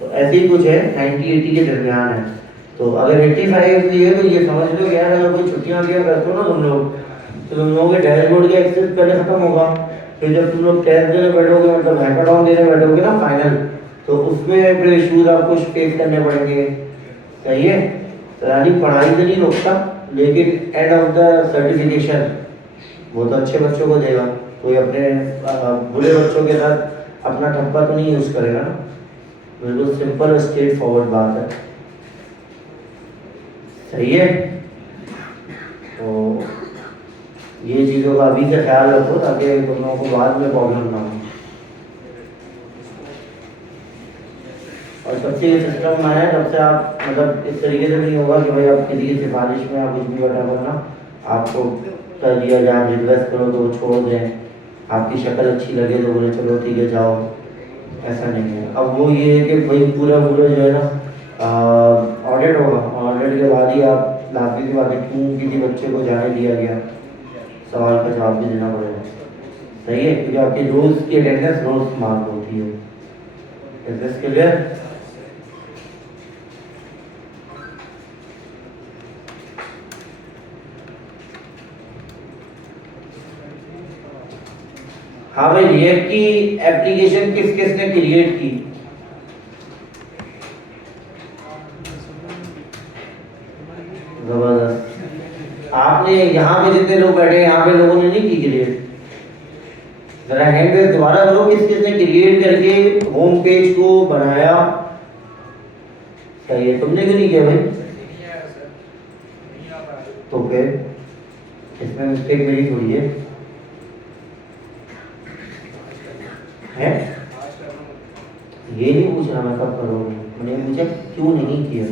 तो ऐसे ही कुछ है, 90-80 के दरमियान है। तो अगर 85 की है तो ये समझ लो यार, अगर कोई छुट्टियाँ दिया करते हो ना तुम लोग, तो तुम लोगों के डैशबोर्ड का एक्सेस पहले खत्म होगा। फिर जब तुम लोग टेस्ट देने बैठोगे, मतलब हैकाथॉन देने बैठोगे ना फाइनल, तो उसमें फिर इशूज आपको फेस करने पड़ेंगे। सही है। तो यानी पढ़ाई तो नहीं रोकता, लेकिन एंड ऑफ द सर्टिफिकेशन वो तो अच्छे बच्चों को देगा। कोई अपने बुरे बच्चों के साथ अपना ठप्पा तो नहीं यूज़ करेगा ना। बिल्कुल सिंपल और स्ट्रेट फॉरवर्ड बात है। सही है। तो ये चीज़ों का अभी से ख्याल रखो ताकि तुम लोगों को बाद में प्रॉब्लम ना हो। और सबसे ये सिस्टम में है, तब से आप मतलब इस तरीके से नहीं होगा कि भाई आप किसी की सिफारिश में आप कुछ भी बता करना आपको कर दिया जाए, आप रिक्वेस्ट करो तो वो छोड़ दें, आपकी शक्ल अच्छी लगे तो बोले चलो ठीक है जाओ, ऐसा नहीं है। अब वो ये है कि भाई पूरा पूरा जो है ना ऑडिट होगा, ऑडिट के बाद ही आप लाफी की बात है क्यों किसी बच्चे को जाने दिया गया, सवाल का जवाब भी देना पड़ेगा। सही है, क्योंकि आपकी रोज़ की अटेंडेंस रोज़ मार्क होती है। Is this clear? हाँ भाई, रिएक्ट की एप्लीकेशन किस किसने क्रिएट की? जबरदस्त। आपने यहाँ पे जितने लोग बैठे हैं यहाँ पे लोगों ने नहीं की क्रिएट? जरा हैंड रेज दोबारा करो, किस किसने क्रिएट करके होम पेज को बनाया? सही है, तुमने क्यों नहीं किया भाई? तो फिर इसमें मिस्टेक मेरी थोड़ी है। ये नहीं पूछना मैं कब करोगे, मैंने पूछा क्यों नहीं किया।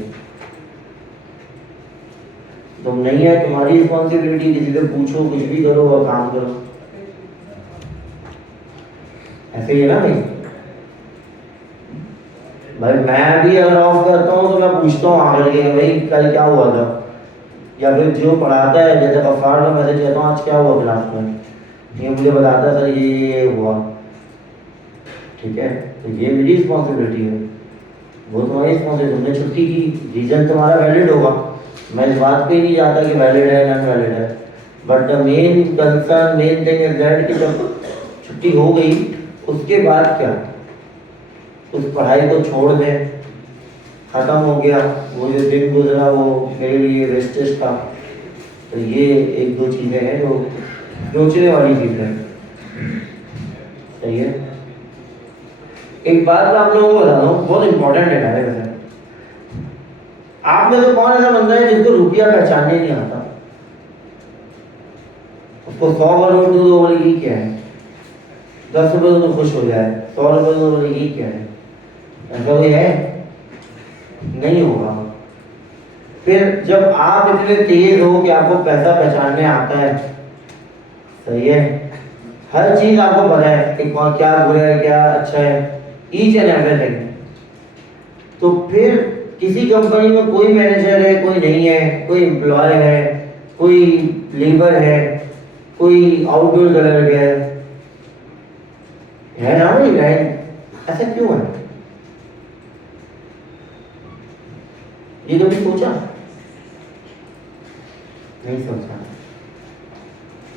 तुम नहीं है, तुम्हारी रिस्पॉन्सिबिलिटी, किसी से पूछो, कुछ भी करो और काम करो। ऐसे ही है ना भाई? भाई मैं भी अगर ऑफ करता हूँ तो मैं पूछता हूँ आकर के भाई कल क्या हुआ था, या फिर जो पढ़ाता है जैसे गफ्फार का मैसेज कहता हूँ आज क्या हुआ क्लास में, ये मुझे बताता है सर ये हुआ। ठीक है, तो ये मेरी रिस्पॉन्सिबिलिटी है, वो तुम्हारी रिस्पॉन्सिबिलिटी। तुमने छुट्टी की, रीजन तुम्हारा वैलिड होगा, मैं इस बात पे नहीं जाता कि वैलिड है नॉन वैलिड है, but the main concern main thing is that कि जब छुट्टी हो गई उसके बाद क्या, उस पढ़ाई को छोड़ दें, ख़त्म हो गया, वो जो दिन गुजरा वो मेरे लिए वेस्टेज था। तो ये एक दो चीज़ें हैं जो सोचने वाली चीज़ है। सही है। एक बात मैं आप लोगों को बता दूँ, बहुत इंपॉर्टेंट है मेरे वैसे। आप में से कौन ऐसा बंदा है जिसको रुपया पहचानने नहीं आता? उसको 100 करोड़ दो तो बोले ये क्या है, 10 रुपये तो खुश हो जाए, 100 रुपये तो बोले ये क्या है। ऐसा कोई है? नहीं होगा। फिर जब आप इतने तेज हो कि आपको पैसा पहचानने आता है, सही है, हर चीज आपको पता है कि कौन क्या बुरा है क्या अच्छा है, ईच एंड एवरीथिंग, तो फिर किसी कंपनी में कोई मैनेजर है कोई नहीं है, कोई एम्प्लॉय है कोई लेबर है, कोई आउटडोर कलर है ना भाई, राइट? ऐसा क्यों है? ये कभी सोचा? नहीं सोचा।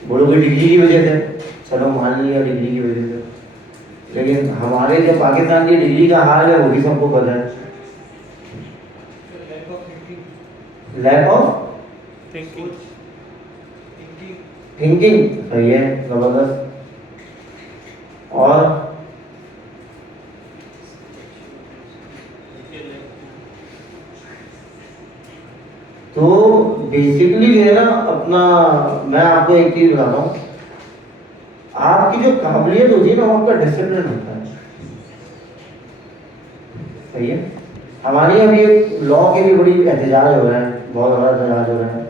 बोलोगे डिग्री की वजह से, चलो मान लिया डिग्री की वजह से, लेकिन हमारे जो पाकिस्तान की डिग्री का हाल है वो भी सबको पता है। Lack of thinking. सही है, जबरदस्त। और तो बेसिकली जो है ना अपना, मैं आपको एक चीज बताता हूँ, आपकी जो काबिलियत होती है ना वो आपका डिसिप्लिन होता है। सही है। हमारी अभी एक लॉ के लिए बड़ी एहतजाज हो रहा है, बहुत बड़ा एहतजाज हो रहा है।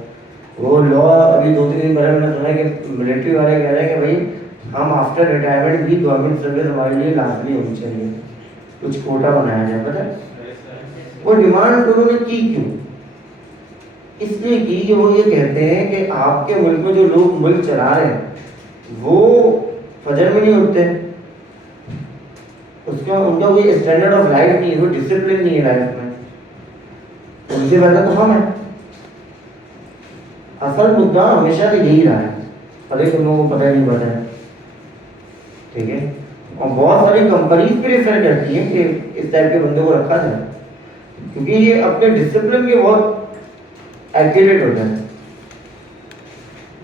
वो लॉ अभी 2-3 दिन पहले मैंने सुना कि मिलिट्री वाले कह रहे हैं कि भाई हम आफ्टर रिटायरमेंट भी गवर्नमेंट सर्विस हमारे लिए लाजमी होनी चाहिए, कुछ कोटा बनाया जाए। पता है वो डिमांड उन्होंने की क्यों? इसलिए की कि वो ये कहते हैं कि आपके मुल्क में जो लोग मुल्क चला रहे हैं वो फजर में नहीं उठते, उसका उनका कोई स्टैंडर्ड ऑफ लाइफ नहीं है, कोई डिसिप्लिन नहीं है लाइफ में, उनसे बेहतर तो हम हैं। असल मुद्दा हमेशा से यही रहा है, भले तुम लोगों को पता नहीं पता है, ठीक है। और बहुत सारी कंपनीज प्रेफर करती हैं कि इस टाइप के बंदे को रखा जाए, क्योंकि ये अपने डिसिप्लिन के बहुत एक्यूरेट होते हैं।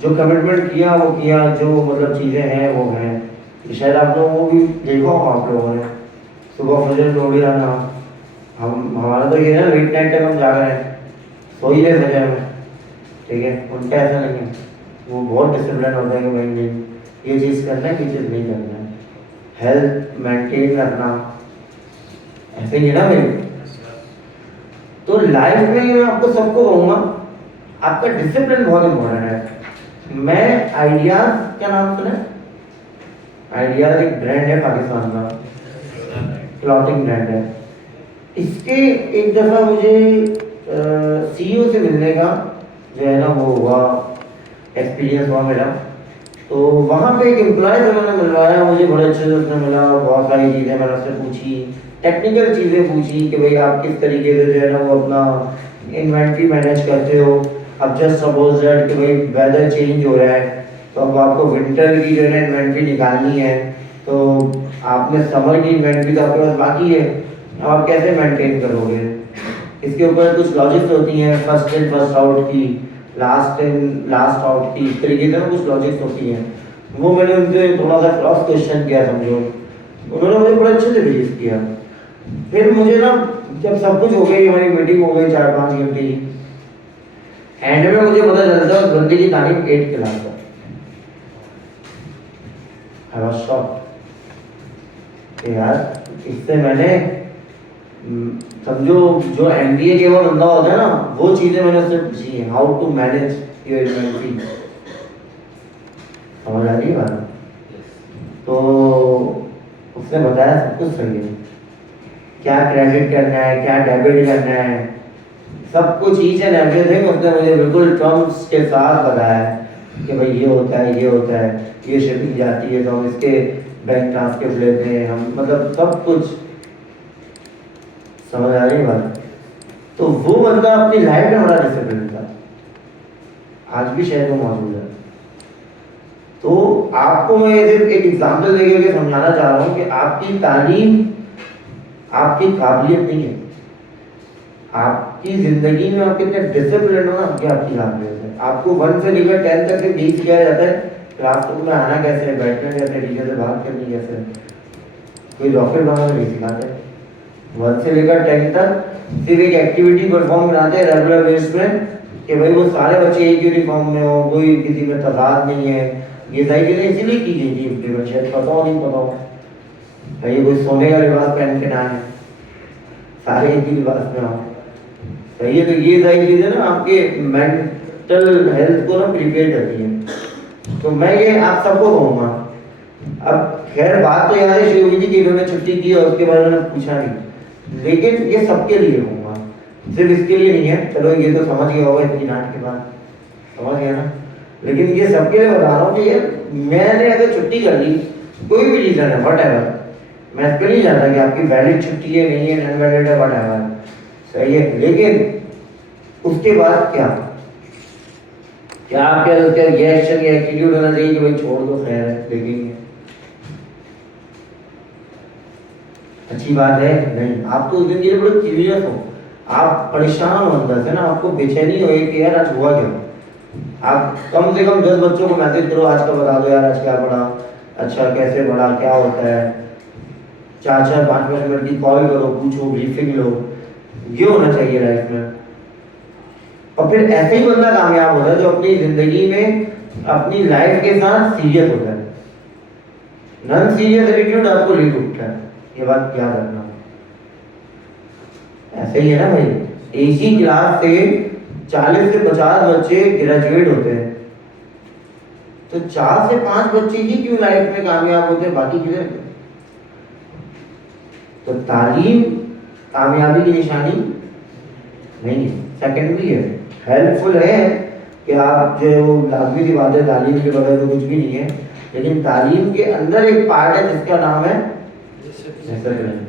जो कमिटमेंट किया वो किया, जो मतलब चीज़ें हैं वो हैं। शायद आप लोगों को भी देखा हो, आप लोगों ने सुबह फजर तोड़ आना, हम हमारा तो ये है लेट नाइट तक हम जाग रहे हैं, सो ही रहे फजर में, ठीक है। उनका ऐसा नहीं है, वो बहुत डिसिप्लिन होता है कि भाई नहीं ये चीज़ करना है, ये चीज़ नहीं करना है, हेल्थ मेंटेन रखना, ऐसे ही है ना भाई। तो लाइफ में मैं आपको सबको कहूँगा आपका डिसिप्लिन बहुत इम्पोर्टेंट है। मैं आइडियाज, क्या नाम सुना? आइडियाज एक ब्रांड है पाकिस्तान का, क्लॉथिंग ब्रांड है। इसके एक दफ़ा मुझे सीईओ से मिलने का जो है ना वो हुआ, एक्सपीरियंस हुआ मेरा। तो वहाँ पे एक एम्प्लॉय से मैंने मिलवाया, मुझे बड़े अच्छे से उसने मिला, बहुत सारी चीज़ें मैंने उससे पूछी, टेक्निकल चीज़ें पूछी कि भाई आप किस तरीके से जो है ना वो अपना इन्वेंट्री मैनेज करते हो। अब जस्ट सपोज दैट कि भाई वेदर चेंज हो रहा है, तो अब आपको विंटर की जो है ना इन्वेंट्री निकालनी है, तो आपने समर की इन्वेंट्री तो आपके पास बाकी है, अब आप कैसे मेंटेन करोगे? इसके ऊपर कुछ लॉजिक्स होती हैं, फर्स्ट इन फर्स्ट आउट की, लास्ट इन लास्ट आउट की, इस तरीके से ना कुछ लॉजिक्स होती हैं। वो मैंने उनसे थोड़ा सा क्रॉस क्वेश्चन किया, समझो। उन्होंने मुझे बड़े अच्छे से ब्रीफ किया। फिर मुझे ना जब सब कुछ हो गई, हमारी मीटिंग हो गई 4-5 घंटे की, एंड में मुझे पता चलता है उस बंदे की तारीफ 8 क्लास का। आई वाज शॉक्ड यार, इससे मैंने समझो जो एमबीए के वो बंदा होता है ना, वो चीजें मैंने उससे पूछी है, how to manage your inventory. समझ आ रही है बात? तो उसने बताया सब कुछ सही है, क्या क्रेडिट करना है, क्या डेबिट करना है, सब कुछ ईच एंड एवरीथिंग उसने मुझे बिल्कुल टर्म्स के साथ बताया है कि भाई ये होता है, ये होता है, ये शिपिंग जाती है तो हम इसके बैंक ट्रांसफर लेते हैं, हम मतलब सब कुछ। समझ आ रही बात? तो वो बंदा अपनी लाइफ में बड़ा डिसिप्लिन था, आज भी शायद वो मौजूद है। तो आपको मैं सिर्फ एक एग्जांपल देके समझाना चाह रहा हूँ कि आपकी तालीम आपकी काबिलियत नहीं है, आपकी जिंदगी में आप कितने डिसिप्लिन हो ना, आपकी काबिलियत है। आपको 1 से लेकर 10 तक सिर्फ यही सिखाया जाता है, क्लासरूम में आना कैसे है, बैठना कैसे, टीचर से बात करनी कैसे, कोई रॉकेट बनाना नहीं सिखाते। 1 से लेकर 10 तक सिर्फ एक एक्टिविटी परफॉर्म कराते हैं रेगुलर बेस में कि भाई वो सारे बच्चे एक यूनिफॉर्म में हो, कोई किसी में तजाद नहीं है। ये सारी चीज़ें इसीलिए की गई थी इम्प्लीमेंट, शायद पता हो नहीं पता हो, भाई कोई सोने का लिबास पहन के ना है, सारे एक ही लिबास में हो, सही है। तो ये सारी चीज़ें ना आपके मेंटल हेल्थ को ना प्रिपेयर करती हैं। तो मैं ये आप सबको कहूँगा, अब खैर बात तो यार शुरू हुई थी कि इन्होंने छुट्टी की और उसके बाद उन्होंने पूछा नहीं, लेकिन ये सबके लिए कहूँगा, सिर्फ इसके लिए नहीं है। चलो ये तो समझ गया होगा इतनी डांट के बाद, समझ गया ना, लेकिन ये सबके लिए बता रहा हूँ कि यार मैंने अगर छुट्टी कर ली, कोई भी रीज़न है व्हाटएवर, मैं इस पर नहीं जानता कि आपकी वैलिड छुट्टी है नहीं है, नॉन वैलिड है, व्हाटएवर, सही है, लेकिन उसके बाद क्या क्या आपके उसका रिएक्शन या एटीट्यूड होना चाहिए कि भाई छोड़ दो, खैर है, देखेंगे, अच्छी बात है नहीं। आप तो उस दिन के लिए बड़े क्यूरियस हो, आप परेशान हो अंदर से ना, आपको बेचैनी हो कि यार आज हुआ क्या। आप कम से कम 10 बच्चों को मैसेज करो, आज का बता दो यार आज क्या पढ़ा, अच्छा कैसे पढ़ा, क्या होता है, 4-4 5-5 मिनट की कॉल करो, पूछो, ब्रीफिंग लो, ये होना चाहिए लाइफ में। और फिर ऐसे ही बंदा कामयाब होता है जो अपनी जिंदगी में अपनी लाइफ के साथ सीरियस होता है। नॉन सीरियस एटीट्यूड आपको लीड उठता है, ये बात याद रखना। ऐसे ही है ना भाई, एक ही क्लास से 40 से 50 बच्चे ग्रेजुएट होते हैं, तो 4 से 5 बच्चे ही क्यों लाइफ में कामयाब होते हैं, बाकी किधर? तो तालीम कामयाबी की निशानी नहीं है, सेकेंडरी है, हेल्पफुल है कि आप जो लाजमी सी बात है, तालीम के बगैर तो कुछ भी नहीं है, लेकिन तालीम के अंदर एक पार्ट है जिसका नाम है डिसिप्लिन।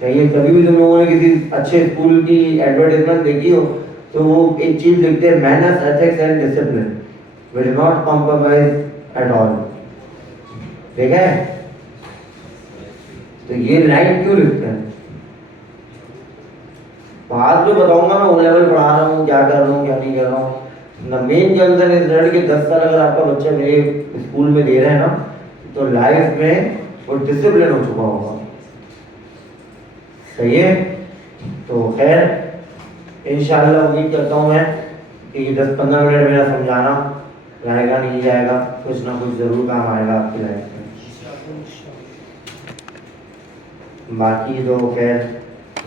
चाहिए कभी भी तुम लोगों ने किसी अच्छे स्कूल की एडवर्टाइजमेंट देखी हो तो वो एक चीज लिखते हैं, manners ethics and discipline will not compromise at all. ठीक है, तो ये लाइन क्यों लिखते हैं? बाद में बताऊंगा मैं ओ लेवल पढ़ा रहा हूँ, क्या कर रहा हूँ क्या नहीं कर रहा हूँ। The main concern is that कि 10 साल अगर आपका बच्चा मेरे स्कूल में दे रहा है ना, तो लाइफ में वो डिसिप्लिन हो चुका होगा। सही है, तो खैर इंशाल्लाह उम्मीद करता हूँ मैं कि 10-15 मिनट मेरा समझाना रहेगा, नहीं जाएगा, कुछ ना कुछ जरूर काम आएगा आपकी लाइफ में। बाकी तो खैर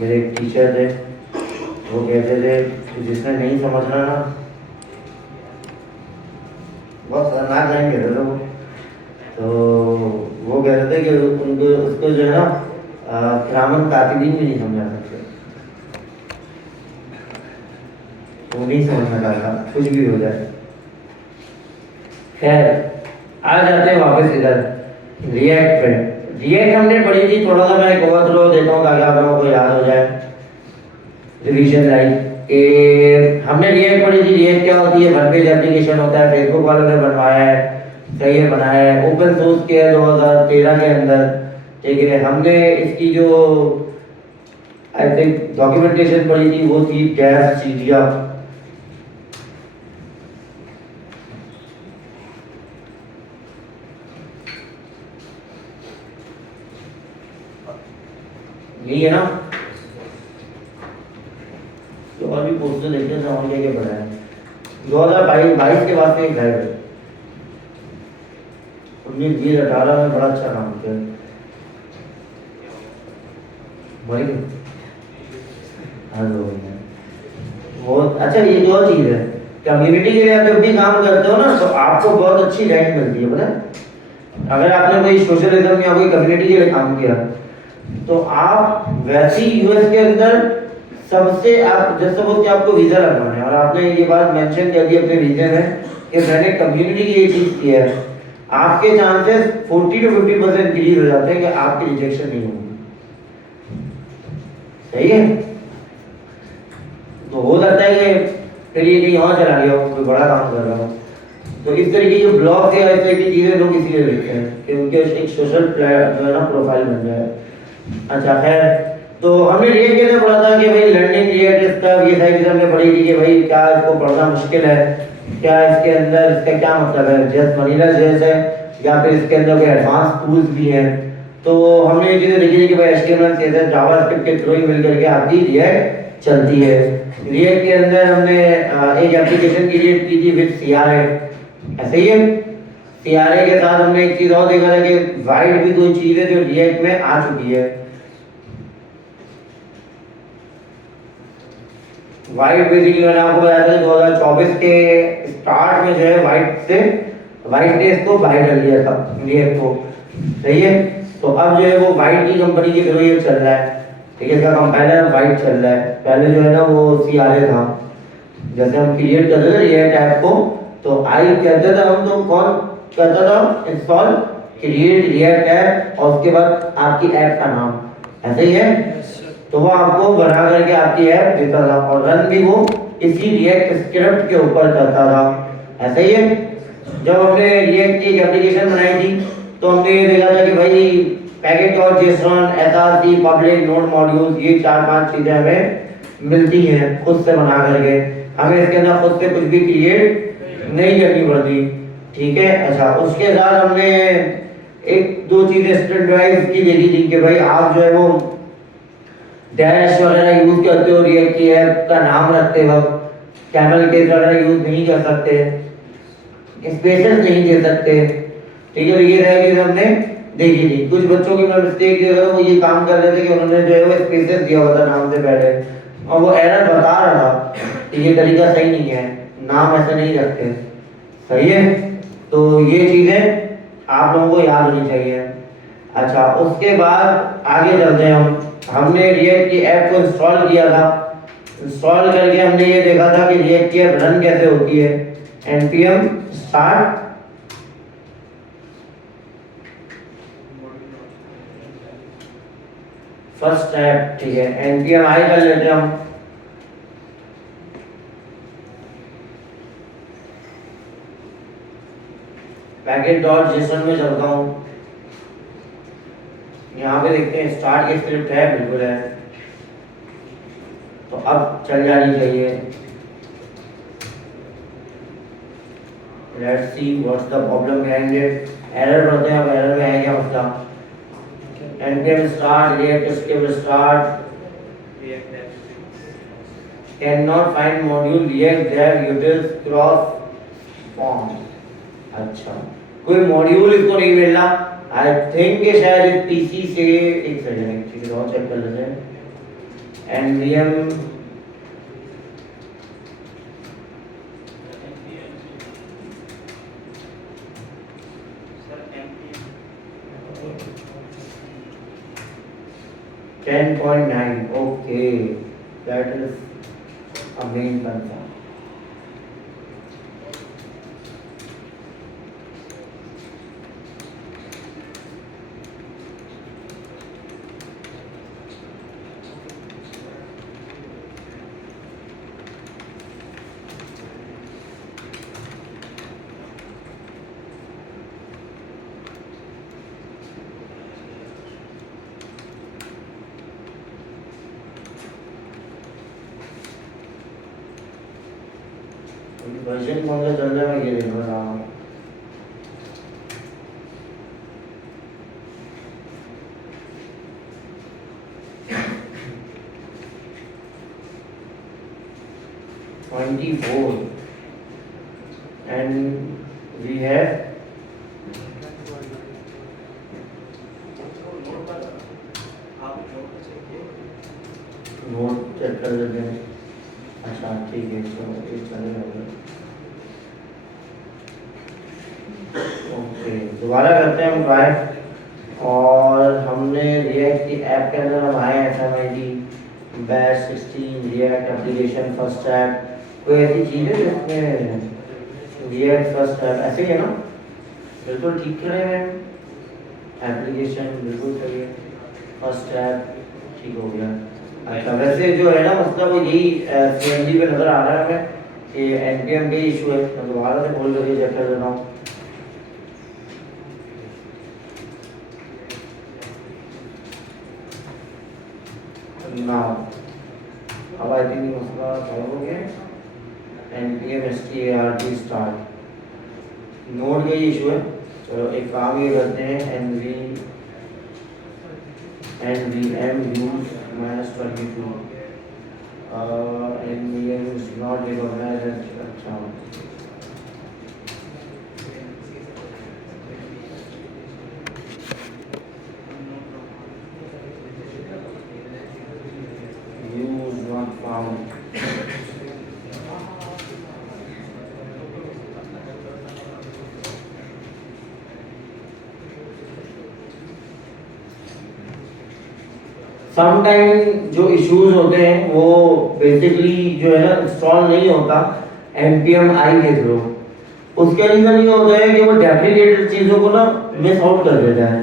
मेरे एक टीचर थे, वो कहते थे कि जिसने नहीं समझना ना, बहुत खतरनाक लाइन कहते थे वो। तो वो कहते थे कि उनको उसको जो है ना किरामन कातिबीन भी नहीं समझा सकते, वो नहीं समझ में आएगा कुछ भी हो जाए। खैर आ जाते हैं वापस इधर रिएक्ट पे। रिएक्ट हमने पढ़ी थी, थोड़ा सा मैं एक और थ्रो देता हूँ ताकि आप लोगों को याद हो जाए। रिवीजन लाइक कि हमने रिएक्ट पढ़ी थी। रिएक्ट क्या होती है? वन पेज एप्लीकेशन होता है, फेसबुक वालों ने बनवाया है, सही है, बनाया है, ओपन सोर्स किया है 2013 के अंदर। ठीक है, हमने इसकी जो आई थिंक डॉक्यूमेंटेशन पढ़ी थी वो थी गैस चीजिया। यही है ना, तो और भी पोस्टर देखते हैं और क्या पढ़ा है। 2022 के बाद से एक गाइड है, 19-20-18 में बड़ा अच्छा काम किया। वही बहुत अच्छा। ये जो चीज़ है, कम्युनिटी के लिए आप जब भी काम करते हो ना तो आपको बहुत अच्छी रैंक मिलती है, पता है। अगर आपने कोई सोशलिज्म या कोई कम्युनिटी के लिए काम किया तो आप वैसे ही यूएस के अंदर सबसे, आप जैसे सपोज कि आपको वीज़ा लगवाना है और आपने ये बात मेंशन कर दी अपने वीज़े में कि मैंने कम्युनिटी की ये चीज़ की है, आपके चांसेस 40 to 50% इंक्रीज हो जाते हैं कि आपकी रिजेक्शन नहीं होगी। सही है, तो हो सकता है कि फिर ये कहीं और चला गया हो, कोई बड़ा काम कर रहा हो, तो इस तरीके के ब्लॉग या इस तरह की चीज़ें लोग इसलिए लिखते हैं कि उनके एक सोशल जो है ना प्रोफाइल बन जाए। अच्छा खैर, तो हमने रिएक्ट कैसे पढ़ा था कि भाई लर्निंग रिएक्ट स्टफ, ये सारी चीज़ें हमने पढ़ी थी कि भाई क्या इसको पढ़ना मुश्किल है, क्या इसके अंदर इसका क्या मतलब है, जस्ट मनीला जैसे या फिर इसके अंदर कोई एडवांस टूल्स भी हैं। तो हमने ये चीज़ें देखी थी कि भाई HTML CSS जावास्क्रिप्ट के थ्रू ही मिल करके आपकी रिएक्ट चलती है। रिएक्ट के अंदर हमने एक एप्लीकेशन क्रिएट की थी विद CRA, ऐसे ही है। CRA के साथ हमने एक चीज़ और देखा था कि वाइड भी कोई चीज़ है जो रिएक्ट में आ चुकी है। वाइट बेसिकली मैंने आपको बताया था 2024 के स्टार्ट में जो है वाइट ने इसको बाय कर लिया था रिएक्ट को, सही है। तो अब जो है वो वाइट की कंपनी के थ्रू ये चल रहा है, ठीक है। इसका कंपाइलर वाइट चल रहा है, पहले जो है ना वो CRA था। जैसे हम क्रिएट करते थे रिएक्ट ऐप को तो आई कहते थे हम, तो कौन करता था इंस्टॉल क्रिएट रिएक्ट ऐप और उसके बाद आपकी ऐप का नाम, ऐसे ही है। तो वो आपको बना करके आपकी ऐप देता था और रन भी वो इसी रिएक्ट स्क्रिप्ट के ऊपर करता था, ऐसा ही है। जब हमने रिएक्ट की एक एप्लीकेशन बनाई थी तो हमने ये देखा था कि भाई पैकेट और Jason, SRC, public node module, ये 4-5 चीज़ें हमें मिलती हैं खुद से बना करके, हमें इसके अंदर खुद से कुछ भी क्रिएट नहीं करनी पड़ती, ठीक है। अच्छा, उसके साथ हमने 1-2 चीज़ें स्टैंडर्ड वाइज की देखी थी कि भाई आप जो है वो डैश वगैरह यूज करते हो रिएक्ट की ऐप का नाम रखते वक्त, कैमल केस वगैरह यूज नहीं कर सकते, स्पेसेस नहीं दे सकते, ठीक है। ये रह चीज हमने देखी थी। कुछ बच्चों की मिस्टेक जो है वो ये काम कर रहे थे कि उन्होंने जो है वो स्पेसेस दिया हुआ था नाम से पहले और वो एरर बता रहा था कि ये तरीका सही नहीं है, नाम ऐसा नहीं रखते, सही है। तो ये चीजें आप लोगों को याद होनी चाहिए। अच्छा, उसके बाद आगे चलते हैं हमने रिएक्ट की ऐप को इंस्टॉल किया था। इंस्टॉल करके हमने ये देखा था कि रिएक्ट की ऐप रन कैसे होती है। npm start फर्स्ट स्टेप, ठीक है, npm i कर लेते हैं हम। पैकेज डॉट जेसन में चलता हूँ, यहाँ पे देखते हैं स्टार्ट की स्क्रिप्ट है, बिल्कुल है, तो अब चल जानी चाहिए। Let's see what's the problem behind it. Error पढ़ते हैं, अब एरर में है क्या मसला। npm start react script start cannot find module react dev utils cross form। अच्छा, कोई मॉड्यूल इसको नहीं मिल रहा, आई थिंक कि शायद इस पीसी से, एक सेकंड एक चीज और चेक कर लेते हैं। npm ten point nine, okay, that is a main concern. Version कौन सा चल रहा है, मैं ये देख रहा हूँ। and we have note check कर लेते हैं। अच्छा ठीक है, तो ये चलेगा। ओके, दोबारा करते हैं हम ट्राई। और हमने रिएक्ट की ऐप के अंदर हम आए SMID batch 16 react application first app, कोई ऐसी चीज़ है जिसमें रिएक्ट फर्स्ट ऐप ऐसे ही है ना, बिल्कुल ठीक करें हैं, एप्लीकेशन बिल्कुल सही है, फर्स्ट ऐप ठीक हो गया। अच्छा वैसे जो है ना मतलब वो यही CMD पे नज़र आ रहा है हमें कि NPM के इशू है। मैं दोबारा से बोल करके चेक कर देता हूँ। ना अब आई थिंक मसला सॉल्व हो गया। NPM start नोड का इशू है। चलो एक काम ये करते हैं, nvm use -22 nvm is not recognized as अच्छा use not found। समटाइम जो इश्यूज होते हैं वो बेसिकली जो है ना इंस्टॉल नहीं होता npm i के थ्रू। उसके रीजन ये होता है कि वो डेप्रिकेटेड चीज़ों को ना मिस आउट कर देता है।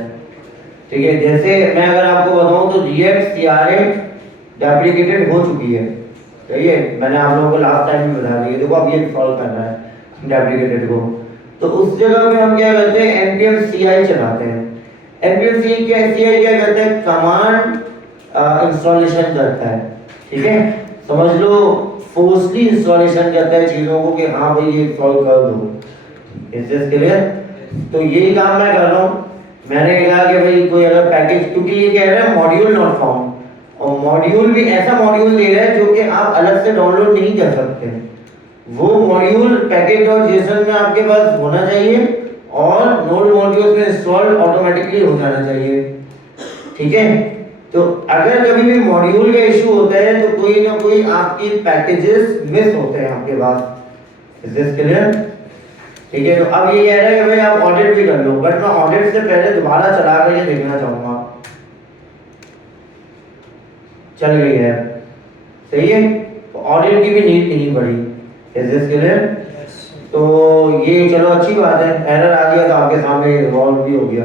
ठीक है, जैसे मैं अगर आपको बताऊं तो react CRM डेप्रिकेटेड हो चुकी है, सही है, मैंने आप लोगों को लास्ट टाइम भी बता दिया। देखो अब ये इंस्टॉल करना है डेप्रिकेटेड को, तो उस जगह पे हम क्या करते हैं npm ci चलाते हैं। npm ci क्या करते हैं, कमांड इंस्टॉलेशन करता है। ठीक है, समझ लो फोर्सली इंस्टॉलेशन करता है चीज़ों को कि हाँ भाई ये इंस्टॉल कर दो। Is this clear? तो यही काम मैं कर रहा हूँ। मैंने कहा कि भाई कोई अगर पैकेज, क्योंकि ये कह रहा है मॉड्यूल नॉट फाउंड, और मॉड्यूल भी ऐसा मॉड्यूल दे रहा है जो कि आप अलग से डाउनलोड नहीं कर सकते। वो मॉड्यूल पैकेज और जेसन में आपके पास होना चाहिए और नोड मॉड्यूल में इंस्टॉल ऑटोमेटिकली हो जाना चाहिए। ठीक है, तो अगर कभी भी मॉड्यूल का इशू होता है तो कोई ना कोई आपकी पैकेजेस मिस होते हैं आपके पास। Is this clear? ठीक है, तो अब ये कह रहा है कि भाई आप ऑडिट भी कर लो, बट मैं ऑडिट से पहले दोबारा चला करके देखना चाहूंगा। चल गई है, सही है, तो ऑडिट की भी नीड नहीं पड़ी। Is this clear? तो ये चलो अच्छी बात है, एरर आ गया तो आपके सामने रिजॉल्व भी हो गया।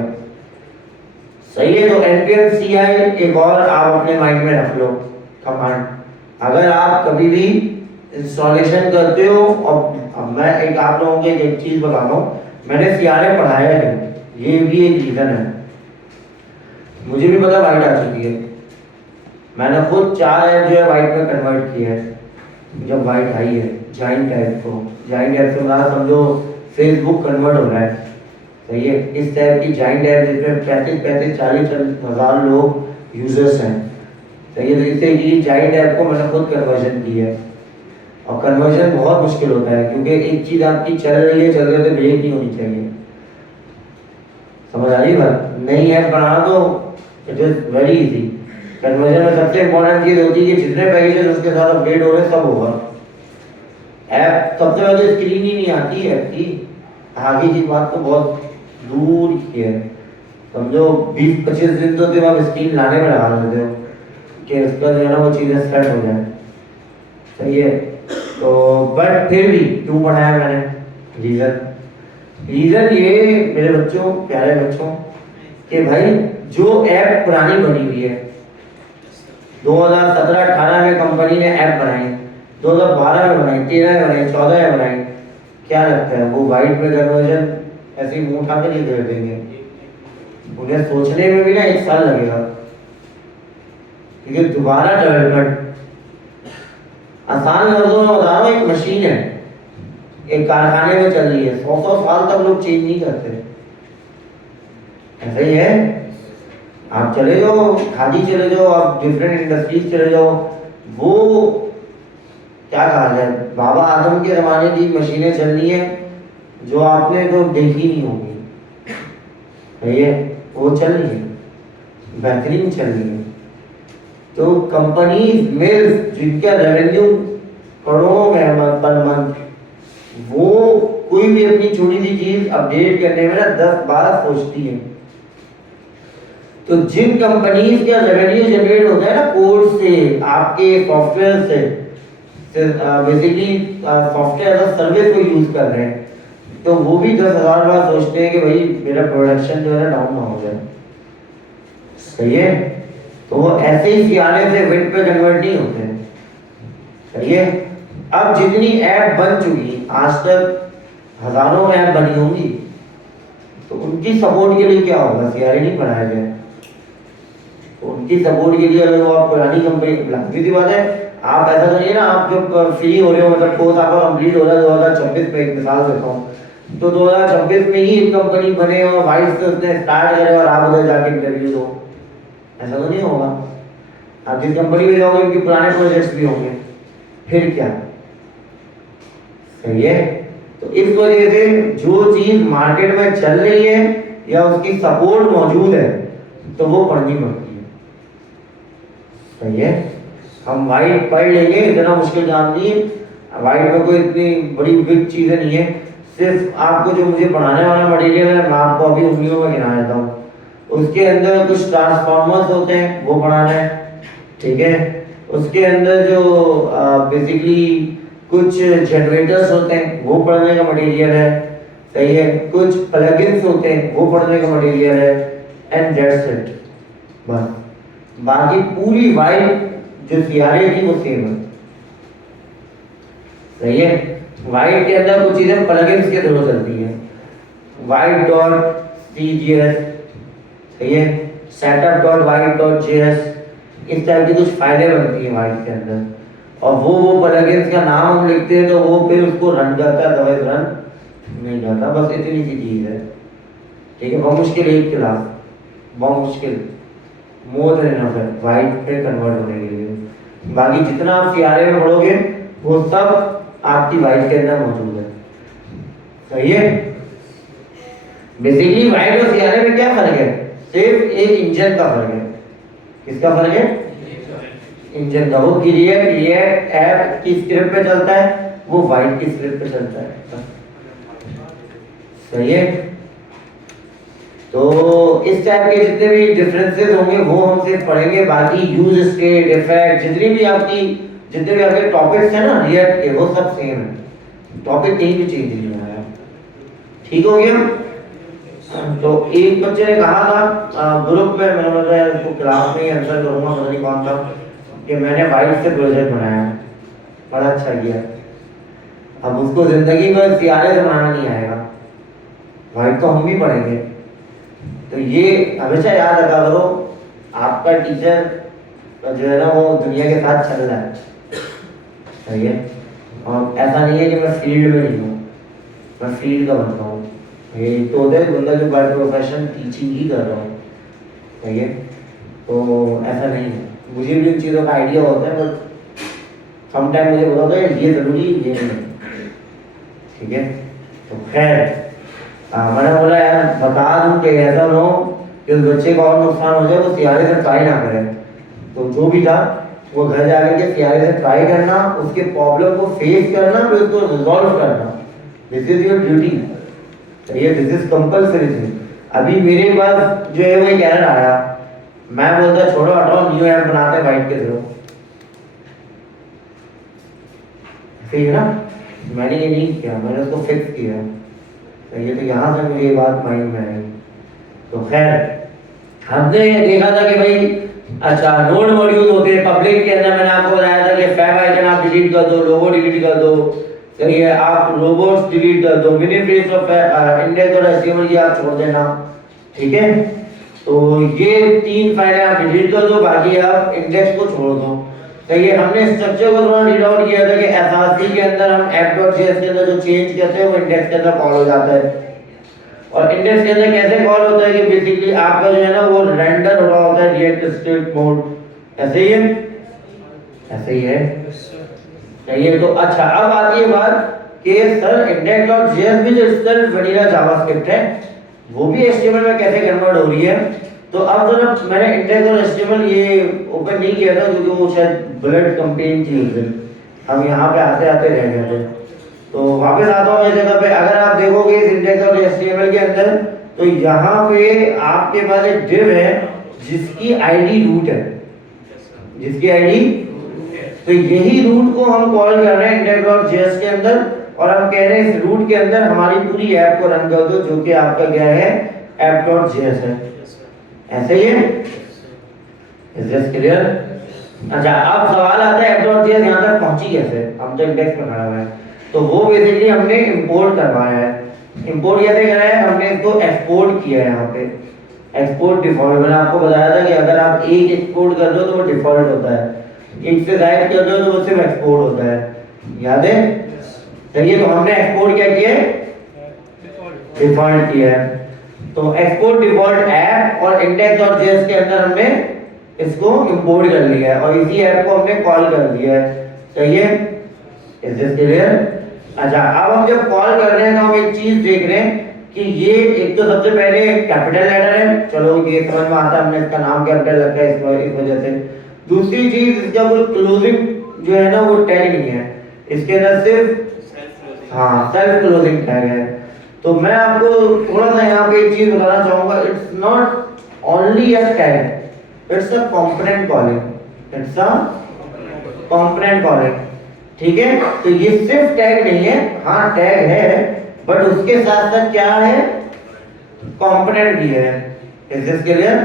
सही है। तो npm CI एक और आप अपने माइंड में रख लो कमांड। अगर आप कभी भी इंस्टॉलेशन करते हो, और अब मैं एक आप लोगों को एक चीज बताता हूँ, मैंने CRM पढ़ाया है, ये भी एक रीजन है। मुझे भी पता वाइट आ चुकी है, मैंने खुद 4 ऐप जो है वाइट में कन्वर्ट किया है जब वाइट आई है। जाइंट ऐप को, जाइंट ऐप से हमारा समझो फेसबुक कन्वर्ट हो रहा है, सही है। इस टाइप की जाइंट ऐप जिसमें 35-40 हज़ार लोग यूजर्स हैं, सही है। तो इससे ये जाइंट ऐप को मैंने खुद कन्वर्जन की है, और कन्वर्जन बहुत मुश्किल होता है क्योंकि एक चीज़ आपकी चल रही है, चल रहे तो ब्रेक नहीं होनी चाहिए। समझ आ रही बात? नई ऐप बनाना तो it is very easy. Conversion में सबसे इंपॉर्टेंट चीज़ होती है कि जितने पैकेजेस उसके साथ अपडेट हो रहे हैं सब होगा। ऐप सबसे पहले स्क्रीन ही नहीं आती है ऐप की, आगे की बात तो बहुत दूर की है। समझो 20-25 दिन तो तुम आप स्क्रीन लाने में लगा देते हो कि उसका जो है ना वो चीज़ें सेट हो जाए, सही है। तो बट फिर भी क्यों पढ़ाया मैंने, रीज़न ये मेरे बच्चों, प्यारे बच्चों, कि भाई जो ऐप पुरानी बनी हुई है, 2017-18 में कंपनी ने ऐप बनाई, 2012 में बनाई, 13 में बनाई, 14 में बनाई, क्या लगता है वो वाइट में कन्वर्जन ऐसे ही मुंह उठा के नहीं कर देंगे? उन्हें सोचने में भी ना 1 साल लगेगा, क्योंकि दोबारा डेवलपमेंट आसान लफ्जों में बता रहा हूँ, एक मशीन है, एक कारखाने में चल रही है, 100 साल तक लोग चेंज नहीं करते, ऐसा ही है। आप चले जाओ खादी, चले जाओ आप डिफरेंट इंडस्ट्रीज चले जाओ, वो क्या कहा जाए, बाबा आदम के ज़माने की मशीनें चल रही हैं जो आपने तो देखी नहीं होगी, सही है, वो चल रही है, बेहतरीन चल रही है। तो कंपनीज, मिल्स जिनका रेवेन्यू करोड़ों में पर मंथ, वो कोई भी अपनी छोटी सी चीज अपडेट करने में ना 10 बार सोचती है। तो जिन कंपनीज का रेवेन्यू जनरेट होता है ना कोड से, आपके सॉफ्टवेयर से, basically software as a service को यूज कर रहे हैं, तो वो भी 10,000 बार सोचते हैं कि भाई मेरा प्रोडक्शन जो है डाउन ना हो जाए, सही है। तो वो ऐसे ही सियाने से विंड पे कन्वर्ट नहीं होते हैं, सही है। अब जितनी ऐप बन चुकी, आज तक हजारों ऐप बनी होंगी, तो उनकी सपोर्ट के लिए क्या होगा, सीआरए नहीं बनाया जाए, तो उनकी सपोर्ट के लिए अगर वो आप पुरानी कंपनी, सीधी बात है, आप ऐसा तो नहीं है ना, आप जब फ्री हो रहे हो, मतलब कोर्स आपका कंप्लीट हो रहा है 2026 में, एक मिसाल देता हूँ, तो 2026 में ही एक कंपनी बने और वाइस से उसने स्टार्ट करे और आप उधर जाके इंटरव्यू दो, ऐसा तो नहीं होगा। आप जिस कंपनी में जाओगे उनके पुराने प्रोजेक्ट्स भी होंगे, फिर क्या, सही है। तो इस वजह से जो चीज मार्केट में चल रही है या उसकी सपोर्ट मौजूद है तो वो पढ़नी पड़ती है, सही है। हम वाइट पढ़ लेंगे, इतना मुश्किल काम नहीं है, वाइट में कोई इतनी बड़ी बिग चीजें नहीं है, सिर्फ आपको जो मुझे पढ़ाने वाला मटेरियल है मैं आपको अभी उंगलियों में गिना देता हूँ, उसके अंदर कुछ ट्रांसफार्मर्स होते हैं वो पढ़ाना है, ठीक है। उसके अंदर जो बेसिकली कुछ जनरेटर्स होते हैं वो पढ़ने का मटेरियल है, सही है। कुछ प्लगइन्स होते हैं वो पढ़ने का मटेरियल है, एंड दैट्स इट, बस। बाकी पूरी वाइट जो सीआरए थी वो सेम है, सही है। वाइट के अंदर कुछ चीजें प्लगइन्स के थ्रू चलती है, white.cjs, सही है, setup.white.js, इस टाइप की कुछ फाइलें बनती हैं वाइट के अंदर, और वो प्लगइन्स का नाम हम लिखते हैं तो वो फिर उसको रन करता है, अदरवाइज रन नहीं करता, बस इतनी सी चीज है, ठीक है। बहुत मुश्किल है, एक क्लास बहुत मुश्किल, मोर देन इनफ है वाइट पे कन्वर्ट होने के लिए। बाकी जितना आप सीआरए में पढ़ोगे वो सब आपकी वाइट के अंदर मौजूद है, सही है। बेसिकली वाइट और सीआरए में क्या फर्क है, सिर्फ एक इंजन का फर्क है। किसका फर्क है, इंजन का। वो क्रिएट ऐप की स्क्रिप्ट पे चलता है, वो वाइट की स्क्रिप्ट पे चलता है, सही है। तो इस टाइप के जितने भी डिफरेंसेस होंगे वो हम सिर्फ पढ़ेंगे, बाकी यूज स्टेट, इफेक्ट, जितने भी आपके टॉपिक्स हैं ना रिएक्ट के, वो सब सेम है, टॉपिक कहीं भी चेंज नहीं आया, ठीक हो गया। तो एक बच्चे ने कहा था ग्रुप में, मैंने बोला यार उसको क्लास में ही आंसर करूंगा, पता नहीं कौन था, कि मैंने वाइट से प्रोजेक्ट बनाया, बड़ा अच्छा किया। अब उसको जिंदगी में सियारे से बनाना नहीं आएगा, वाइट तो हम भी पढ़ेंगे। तो ये हमेशा याद रखा करो, आपका टीचर जो है ना वो दुनिया के साथ चल रहा है, सही है। और ऐसा नहीं है कि मैं फील्ड में नहीं हूँ, मैं फील्ड का बनता हूँ। ये तो होता है बंदा जो बाय प्रोफेशन टीचिंग ही कर रहा हूँ, सही है। तो ऐसा नहीं है, मुझे भी इन चीज़ों का आइडिया होता है, बट समटाइम मुझे पता होता है ये ज़रूरी ये नहीं, ठीक है। तो खैर मैंने बोला यार बता दूँ कि ऐसा ना हो कि उस बच्चे का और नुकसान हो जाए, वो सियारे से ट्राई ना करे। तो जो भी था वो घर जाकर के सियारे से ट्राई करना, उसके प्रॉब्लम को फेस करना, फिर उसको रिजॉल्व करना, दिस इज योर ड्यूटी, ये दिस इज कंपल्सरी थिंग। अभी मेरे पास जो है वो एक एरर आया, मैं बोलता छोड़ो हटाओ न्यू ऐप बनाते वाइट के थ्रू, सही है ना। मैंने ये नहीं किया, मैंने उसको फिक्स किया, सही है। तो यहाँ से मुझे ये बात माइंड में आई। तो खैर हमने देखा था कि भाई अच्छा नोड मॉड्यूल होते हैं पब्लिक के अंदर, मैंने आपको बताया था कि फैब आइकन आप डिलीट कर दो, लोगो डिलीट कर दो, सही है, आप रोबोट्स डिलीट कर दो, मिनी फेस ऑफ इंडेक्स और एचटीएमएल ये आप छोड़ देना, ठीक है। तो ये 3 फाइलें आप डिलीट कर दो, बाकी आप इंडेक्स को छोड़ दो, सही है। हमने स्ट्रक्चर को थोड़ा रीड आउट किया था कि एसआरसी के अंदर हम app.js के अंदर जो चेंज करते हैं वो इंडेक्स के अंदर कॉल हो जाता है, और इंडेक्स के अंदर कैसे कॉल होता है कि बेसिकली आपका जो है ना वो रेंडर हो रहा होता है रिएक्ट स्टेट मोड, ऐसे ही है, ऐसे ही है, सही है। तो अच्छा अब आती है बात कि सर index.js भी जो स्टैंडर्ड वनीला जावास्क्रिप्ट है वो भी HTML में कैसे कन्वर्ट हो रही है। तो अब जरा मैंने इंडेक्स और HTML ये ओपन नहीं किया था क्योंकि वो शायद बुलेट कंपेन थी उस दिन, हम यहाँ पे आते आते रह गए थे। तो वापस आता हूँ इस जगह पे, अगर आप देखोगे इस इंडेक्स और HTML के अंदर तो यहाँ पे आपके पास एक div है जिसकी आईडी रूट है, जिसकी आईडी, तो यही रूट को हम कॉल कर रहे हैं index.js के अंदर, और हम कह रहे हैं इस रूट के अंदर हमारी पूरी ऐप को रन कर दो जो कि आपका क्या है app.js है, ऐसे ही है। Is this clear? अच्छा अब सवाल आता है app.js यहाँ तक पहुंची कैसे, हम तो इंडेक्स में खड़ा हुआ है। तो वो बेसिकली हमने इंपोर्ट करवाया है। इंपोर्ट कैसे करा है, हमने इसको एक्सपोर्ट किया है। यहाँ पे एक्सपोर्ट डिफॉल्ट, मैंने आपको बताया था कि अगर आप एक एक्सपोर्ट कर दो तो वो डिफॉल्ट होता है, एक से ज्यादा कर दो तो वो सिर्फ एक्सपोर्ट होता है, याद है, सही है। तो हमने एक्सपोर्ट क्या किया है, डिफॉल्ट किया है। तो एक्सपोर्ट डिफॉल्ट ऐप और index.js के अंदर हमने इसको इंपोर्ट कर लिया है और इसी ऐप को हमने कॉल कर दिया है, सही है। Is this clear? अच्छा अब हम जब कॉल कर रहे हैं तो हम एक चीज देख रहे हैं कि ये एक तो सबसे पहले कैपिटल लेटर है, चलो ये समझ में आता है, हमने इसका नाम कैपिटल रखा है इस वजह से। दूसरी चीज इसका कोई क्लोजिंग जो है ना वो टैग नहीं है, इसके अंदर सिर्फ हाँ सेल्फ क्लोजिंग टैग है। तो मैं आपको थोड़ा सा यहाँ पे एक चीज बताना चाहूंगा, it's not only a tag, it's a component calling, it's a component calling, ठीक है। तो ये सिर्फ टैग नहीं है, हाँ टैग है बट उसके साथ साथ क्या है, कंपोनेंट भी है। Is this clear?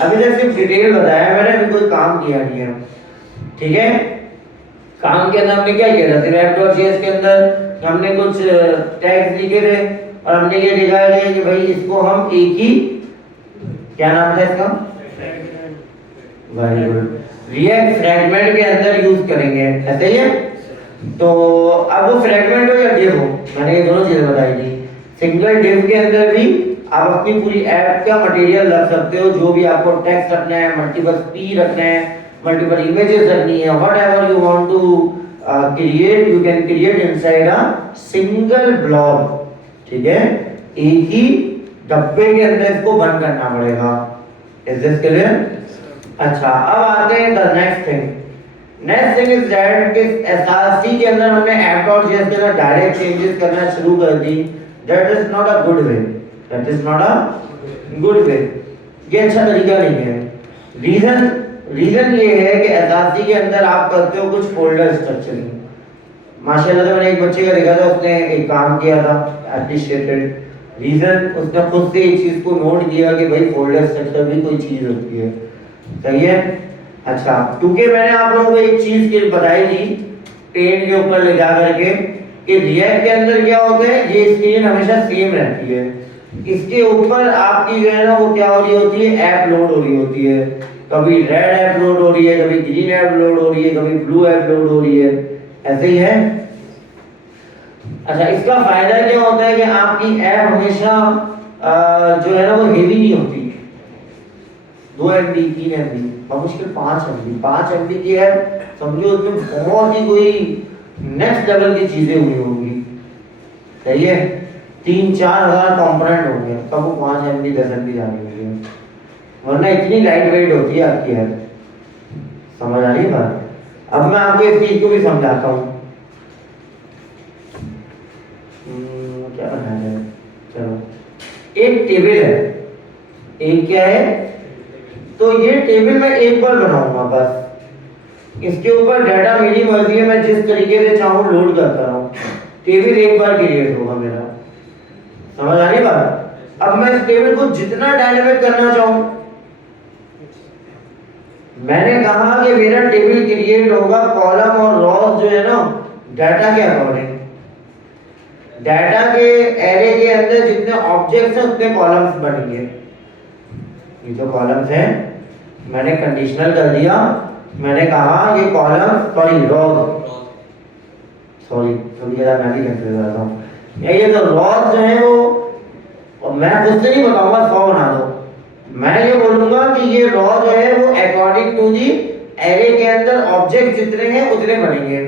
अभी तक सिर्फ डिटेल बताया मैंने, अभी कोई काम किया नहीं है, ठीक है। काम के अंदर हमने क्या किया था, सिर्फ app.js के अंदर हमने कुछ टैग्स लिखे थे और हमने ये लिखा है कि भाई इसको हम एक ही, क्या नाम था इसका, वेरी गुड, रिएक्ट फ्रैगमेंट के अंदर यूज करेंगे, ऐसे ही है। तो अब वो फ्रैगमेंट हो या डिव हो, मैंने ये दोनों चीजें बताई थी। सिंगल डिव के अंदर भी आप अपनी पूरी ऐप का मटेरियल रख सकते हो, जो भी आपको टेक्स्ट रखना है, मल्टीपल पी रखना है, मल्टीपल इमेजेस रखनी है, whatever you want to create you can create inside a single blog, ठीक है। एक ही डब्बे के अंदर इसको बंद करना पड़ेगा। Is this clear? अच्छा अब आते हैं the next thing. Next thing is that कि एसआरसी के अंदर हमने app.js के अंदर डायरेक्ट चेंजेस करना शुरू कर दी। That is not a good way, that is not a good way, ये अच्छा तरीका नहीं है। रीजन ये है कि एसआरसी के अंदर आप करते हो कुछ फोल्डर स्ट्रक्चरिंग। माशाल्लाह से मैंने एक बच्चे का देखा था, उसने एक काम किया था, एप्रिशिएटेड, रीजन उसने खुद से इस चीज को नोट किया कि भाई फोल्डर स्ट्रक्चर भी कोई चीज होती है। सही है। अच्छा, क्योंकि मैंने आप लोगों को एक चीज की बताई थी पेन के ऊपर ले जा करके कि रिएक्ट के अंदर क्या होता है, ये स्क्रीन हमेशा सेम रहती है, इसके ऊपर आपकी जो है ना वो क्या हो रही होती है, ऐप लोड हो रही होती है। कभी रेड ऐप लोड हो रही है, कभी ग्रीन ऐप लोड हो रही है, कभी ब्लू ऐप लोड हो रही है, ऐसे ही है। अच्छा, इसका फायदा क्या होता है कि आपकी ऐप हमेशा जो है ना वो हेवी नहीं होती। 2 MB 3 MB मुश्किल 5 MB 5 MB की ऐप समझो उसमें बहुत ही कोई नेक्स्ट लेवल की चीजें हुई होंगी। सही है। 3-4 हजार कंपोनेंट होंगे तब वो 5 MB 10 MB जा रही होगी, वरना इतनी लाइट वेट होती है आपकी ऐप। समझ आ रही बात? अब मैं आपको इस चीज को भी समझाता हूँ। क्या बनाया जाए, चलो एक टेबल है, एक क्या है, तो ये टेबल मैं एक बार बनाऊंगा बस, इसके ऊपर डाटा मेरी मर्जी है, मैं जिस तरीके से चाहूँ लोड करता रहूँ, टेबल एक बार क्रिएट होगा मेरा। समझ आ रही बात? अब मैं इस टेबल को जितना डायनेमिक करना चाहूँ, मैंने कहा कि मेरा टेबल क्रिएट होगा कॉलम और रॉज जो है ना डाटा के अकॉर्डिंग। डाटा के एरे के अंदर जितने ऑब्जेक्ट्स हैं उतने कॉलम्स बनेंगे। ये जो कॉलम्स हैं मैंने कंडीशनल कर दिया, मैंने कहा ये कॉलम सॉरी थोड़ी जरा मैं भी कंफ्यूज रहता हूँ। ये तो रॉज जो है वो, और मैं खुद से नहीं बताऊंगा 100 बना दो, मैं ये बोलूंगा कि ये रॉ जो है वो अकॉर्डिंग टू दी एरे के अंदर ऑब्जेक्ट जितने हैं उतने बनेंगे।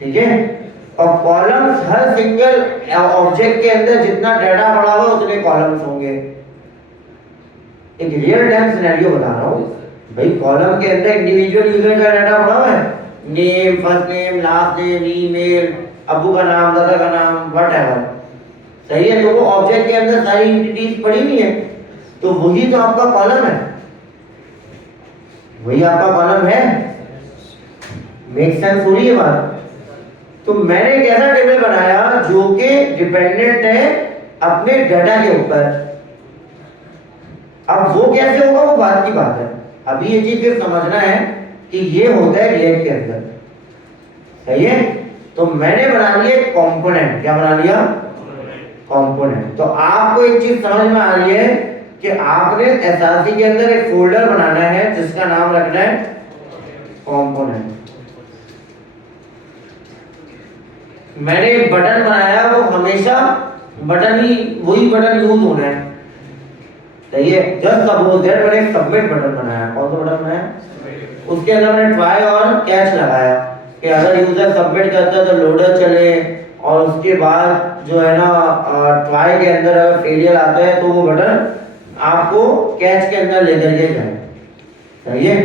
ठीक है। और कॉलम्स हर सिंगल ऑब्जेक्ट के अंदर जितना डाटा पड़ा हुआ उतने कॉलम्स होंगे। एक रियल टाइम सिनेरियो बता रहा हूँ भाई, कॉलम के अंदर इंडिविजुअल यूजर का डाटा पड़ा हुआ है, name, first name, last name, email, अब्बू का नाम, दादा का नाम, व्हाटएवर। सही है। तो वो ऑब्जेक्ट के अंदर सारी एंटिटीज पड़ी हुई है, तो वही तो आपका कॉलम है, वही आपका कॉलम है। मेक सेंस हो रही है बात? तो मैंने एक ऐसा टेबल बनाया जो कि डिपेंडेंट है अपने डाटा के ऊपर। अब वो कैसे होगा वो बात की बात है, अभी ये चीज सिर्फ समझना है कि ये होता है रिएक्ट के अंदर। सही है। तो मैंने बना लिया कंपोनेंट। क्या बना लिया? कंपोनेंट। तो आपको एक चीज समझ में आ रही है कि आपने एसआरसी के अंदर एक फोल्डर बनाना है जिसका नाम रखना है कंपोनेंट। मैंने एक बटन बनाया, वो हमेशा बटन ही, वही बटन यूज होना है। सही है। जस्ट सपोज दैट मैंने एक सबमिट बटन बनाया। कौन सा बटन बनाया? उसके अंदर मैंने ट्राई और कैच लगाया कि अगर यूजर सबमिट करता है तो लोडर चले, और उसके बाद जो है ना ट्राई के अंदर अगर फेलियर आता है तो वो बटन आपको कैच के अंदर लेकर के जाए। सही है।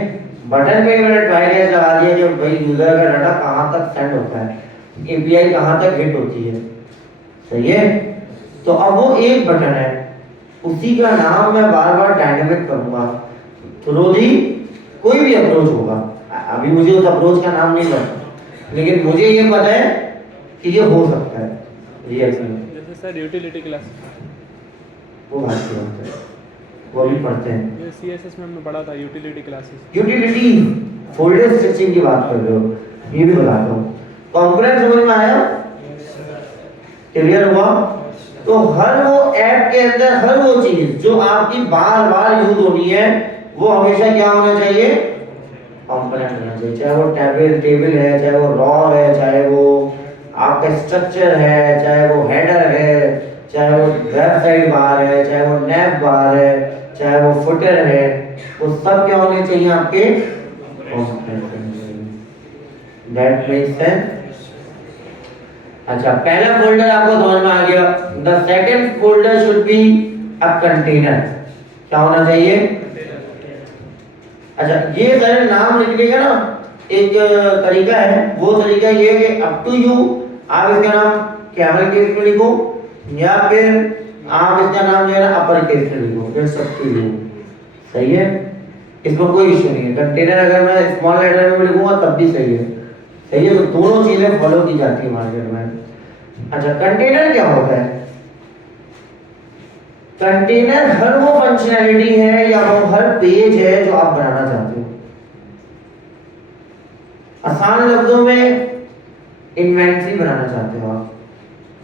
बटन में मैंने ट्राई कैच लगा दिया कि भाई यूजर का डाटा कहाँ तक सेंड होता है, एपीआई कहाँ तक हिट होती है। सही है। तो अब वो एक बटन है, उसी का नाम मैं बार बार डायनेमिक करूंगा थ्रू दी कोई भी अप्रोच होगा। अभी मुझे उस अप्रोच का नाम नहीं पता, लेकिन मुझे ये पता है कि ये हो सकता है रिएक्शन। जैसे सर यूटिलिटी क्लास, वो बात की बात है, वो भी पढ़ते हैं। ये सीएसएस में हमने पढ़ा था utility classes. Utility folder structuring की बात कर रहे हो, ये भी बताता हूँ। कंपोनेंट समझ में आया? क्लियर हुआ? तो हर वो ऐप के अंदर हर वो चीज जो आपकी बार बार यूज होनी है वो हमेशा क्या होना चाहिए? कंपोनेंट होना चाहिए। चाहे वो टेबल है, चाहे वो रॉ है, चाहे वो आपका स्ट्रक्चर है, चाहे वो हेडर है, चाहे वो वेबसाइट बार है, चाहे वो नैव बार है, चाहे वो फुटर है, वो सब क्या होने चाहिए आपके? That makes sense. अच्छा, पहला फोल्डर आपको समझ में आ गया। The second folder should be a container. क्या होना चाहिए? अच्छा, ये सारे नाम लिखने का ना एक तरीका है, वो तरीका ये है कि अप टू यू, आप इसका नाम कैमल केस में लिखो या फिर आप इसका नाम जो है ना अपर केस में लिखो, फिर सब टू यू। सही है। इसमें कोई इशू नहीं है। कंटेनर अगर मैं स्मॉल लेटर में लिखूंगा तब भी सही है। सही है। तो दोनों चीजें फॉलो की जाती है मार्केट में। अच्छा, कंटेनर क्या होता है? कंटेनर हर वो फंक्शनैलिटी है या वो हर पेज है जो आप बनाना चाहते हो। आसान लफ्जों में इन्वेंटरी बनाना चाहते हो आप,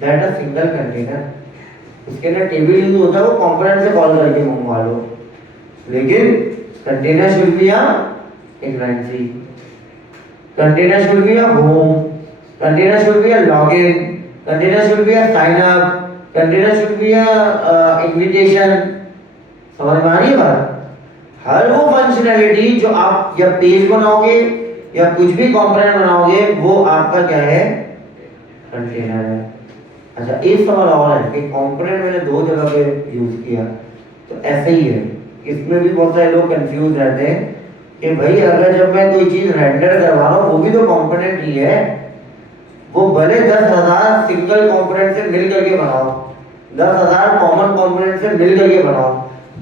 दैट अ सिंगल कंटेनर। उसके अंदर टेबल यूज होता है, वो कंपोनेंट से कॉल करके मंगवा लो, लेकिन container should be a inventory, container should be a home, container should be a login, container should be a sign up, container should be a invitation. समझ में आ रही है बात? हर वो फंक्शनैलिटी जो आप या पेज बनाओगे या कुछ भी कंपोनेंट बनाओगे वो आपका क्या है, कंटेनर है। अच्छा, एक सवाल और है कि कंपोनेंट मैंने दो जगह पे यूज किया, तो ऐसे ही है। इसमें भी बहुत सारे लोग कंफ्यूज रहते हैं कि भाई अगर जब मैं कोई चीज रेंडर करवा रहा हूँ वो भी तो कंपोनेंट ही है, वो भले 10,000 सिंगल कंपोनेंट से मिल करके बनाओ, 10,000 कॉमन कंपोनेंट से मिल करके बनाओ,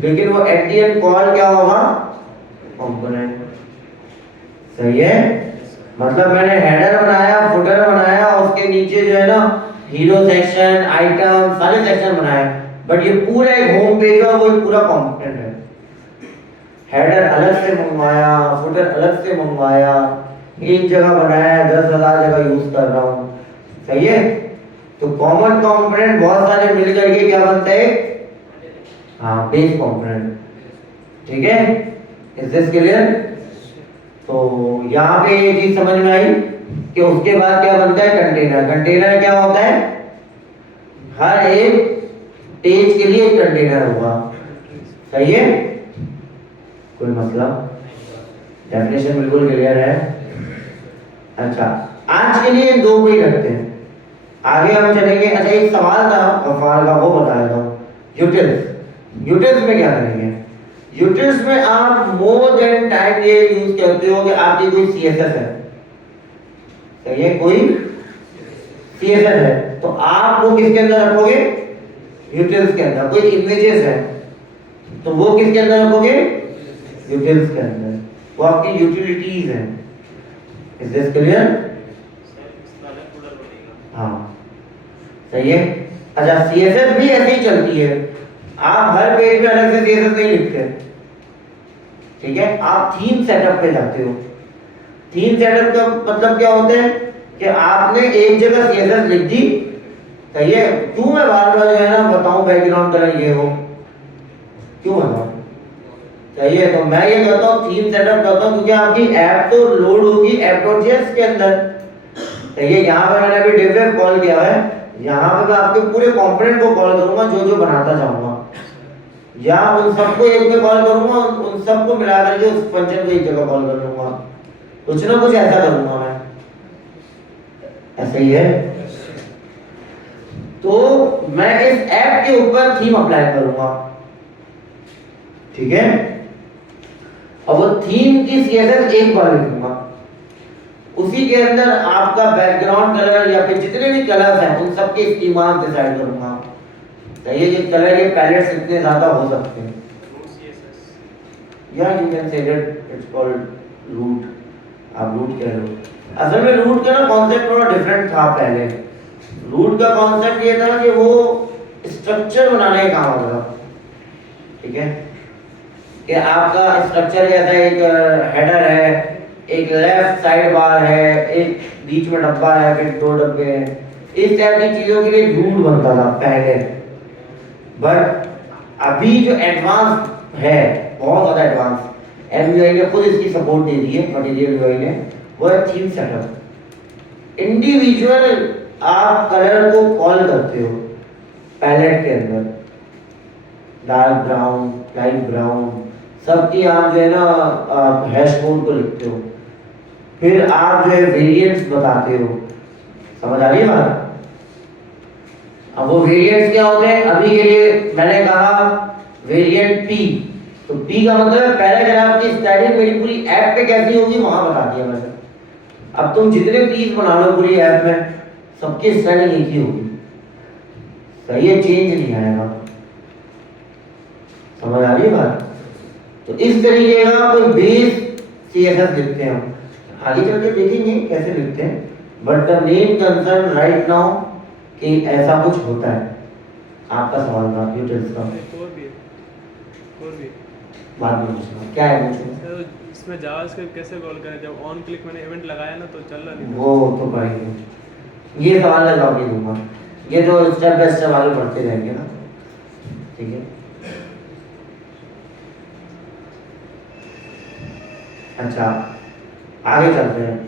लेकिन वो एट द एंड कॉल क्या होगा, कंपोनेंट। सही है? मतलब मैंने हेडर बनाया, फुटर बनाया, उसके नीचे जो है ना हीरो सेक्शन, आइटम, सारे सेक्शन बनाए, बट ये पूरा एक होम पेज है, वो एक पूरा कंपोनेंट है। हेडर अलग से मंगवाया, फुटर अलग से मंगवाया, एक जगह बनाया, 10,000 जगह यूज कर रहा हूँ। सही है? तो कॉमन कंपोनेंट बहुत सारे मिल करके क्या बनता है, हाँ, बेस कंपोनेंट। ठीक है? Is this clear? तो यहाँ पे ये चीज समझ में आई कि उसके बाद क्या बनता है, कंटेनर। कंटेनर क्या होता है, हर एक पेज के लिए एक कंटेनर होगा। सही है? कोई मसला? डेफिनेशन बिल्कुल क्लियर है? अच्छा, आज के लिए दो को ही रखते हैं, आगे हम चलेंगे। अच्छा, एक सवाल था गफार का, वो बताया था। यूटिल्स, यूटिल्स में क्या करेंगे? यूटिल्स में आप मोर देन टाइम ये यूज करते हो कि आपकी कोई सीएसएस है, सही है, कोई सीएसएस है, तो आप वो किसके अंदर रखोगे, यूटिल्स के अंदर। कोई इमेजेस है तो वो किसके अंदर रखोगे, यूटिल्स के अंदर, वो आपकी यूटिलिटीज है। Is this clear? हाँ, सही है। अच्छा, सीएसएस भी ऐसे ही चलती है, आप हर पेज में अलग से सीएसएस नहीं लिखते, ठीक है? आप थीम सेटअप पे जाते हो। थीम सेटअप का मतलब क्या होता है कि आपने एक जगह सीएसएस लिख दी, सही है, क्यों मैं बार बार जो है ना बताऊं बैकग्राउंड कलर ये हो, क्यों बताऊं, सही है? तो मैं ये करता हूँ, थीम सेटअप करता हूँ, क्योंकि आपकी ऐप तो लोड होगी app.js के अंदर, सही है? यहाँ पे मैंने अभी div कॉल किया है, यहाँ पे मैं आपके पूरे कंपोनेंट को कॉल करूंगा जो जो बनाता जाऊंगा, या उन सबको एक में कॉल करूंगा, उन सबको मिला करके उस फंक्शन को एक जगह कॉल कर लूंगा, कुछ ना कुछ ऐसा करूंगा मैं। ऐसा ही है? तो मैं इस ऐप के ऊपर थीम अप्लाई करूंगा, ठीक है? और वो थीम की सीएसएस एक बार लिखूंगा, उसी के अंदर आपका बैकग्राउंड कलर या फिर जितने भी कलर्स हैं उन सबके इस्तेमाल डिसाइड करूंगा, सही है? ये कलर के पैलेट्स इतने ज्यादा हो सकते हैं, या you can say that it's called root, आप रूट कह लो। असल में रूट का ना कॉन्सेप्ट थोड़ा डिफरेंट था पहले। रूट का कॉन्सेप्ट ये था कि वो स्ट्रक्चर बनाने का काम होता था, ठीक है? कि आपका स्ट्रक्चर जैसा एक हेडर है, एक लेफ्ट साइड बार है, एक बीच में डब्बा है, फिर दो डब्बे हैं, इस टाइप की चीजों के लिए रूट बनता था पहले। बट अभी जो एडवांस है, बहुत ज्यादा एडवांस, MUI ने खुद इसकी सपोर्ट दे दी है, मटेरियल UI ने, वो है थीम सेटअप। इंडिविजुअल आप कलर को कॉल करते हो पैलेट के अंदर, डार्क ब्राउन, लाइट ब्राउन, सबकी आप जो है ना हैश कोड को लिखते हो, फिर आप जो है वेरिएंट्स बताते हो। समझ आ रही है बात? अब वो वेरिएंट्स क्या होते हैं, अभी के लिए मैंने कहा वेरिएंट P, तो P का मतलब है पैराग्राफ की स्टाइलिंग मेरी पूरी ऐप पे कैसी होगी वहां बता दिया मैंने। अब तुम जितने पीस बना लो पूरी ऐप में, सबकी स्टाइलिंग एक ही होगी, सही है? चेंज नहीं आएगा। समझ आ रही है बात? तो इस तरीके का कोई बेस CSS लिखते हैं हम, आगे चल के देखेंगे कैसे लिखते हैं, but the main concern right now कि ऐसा कुछ होता है। आपका सवाल था यूटिल्स का, कोर भी है, कोर भी है। बाद में पूछना क्या है पूछो। तो इसमें जावास्क्रिप्ट कैसे कॉल करें? जब ऑन क्लिक मैंने इवेंट लगाया ना तो चल रहा नहीं था। वो तो करेंगे, ये सवाल का जवाब नहीं दूंगा, ये तो स्टेप बाय स्टेप आगे बढ़ते रहेंगे ना, ठीक है। अच्छा आगे चलते हैं।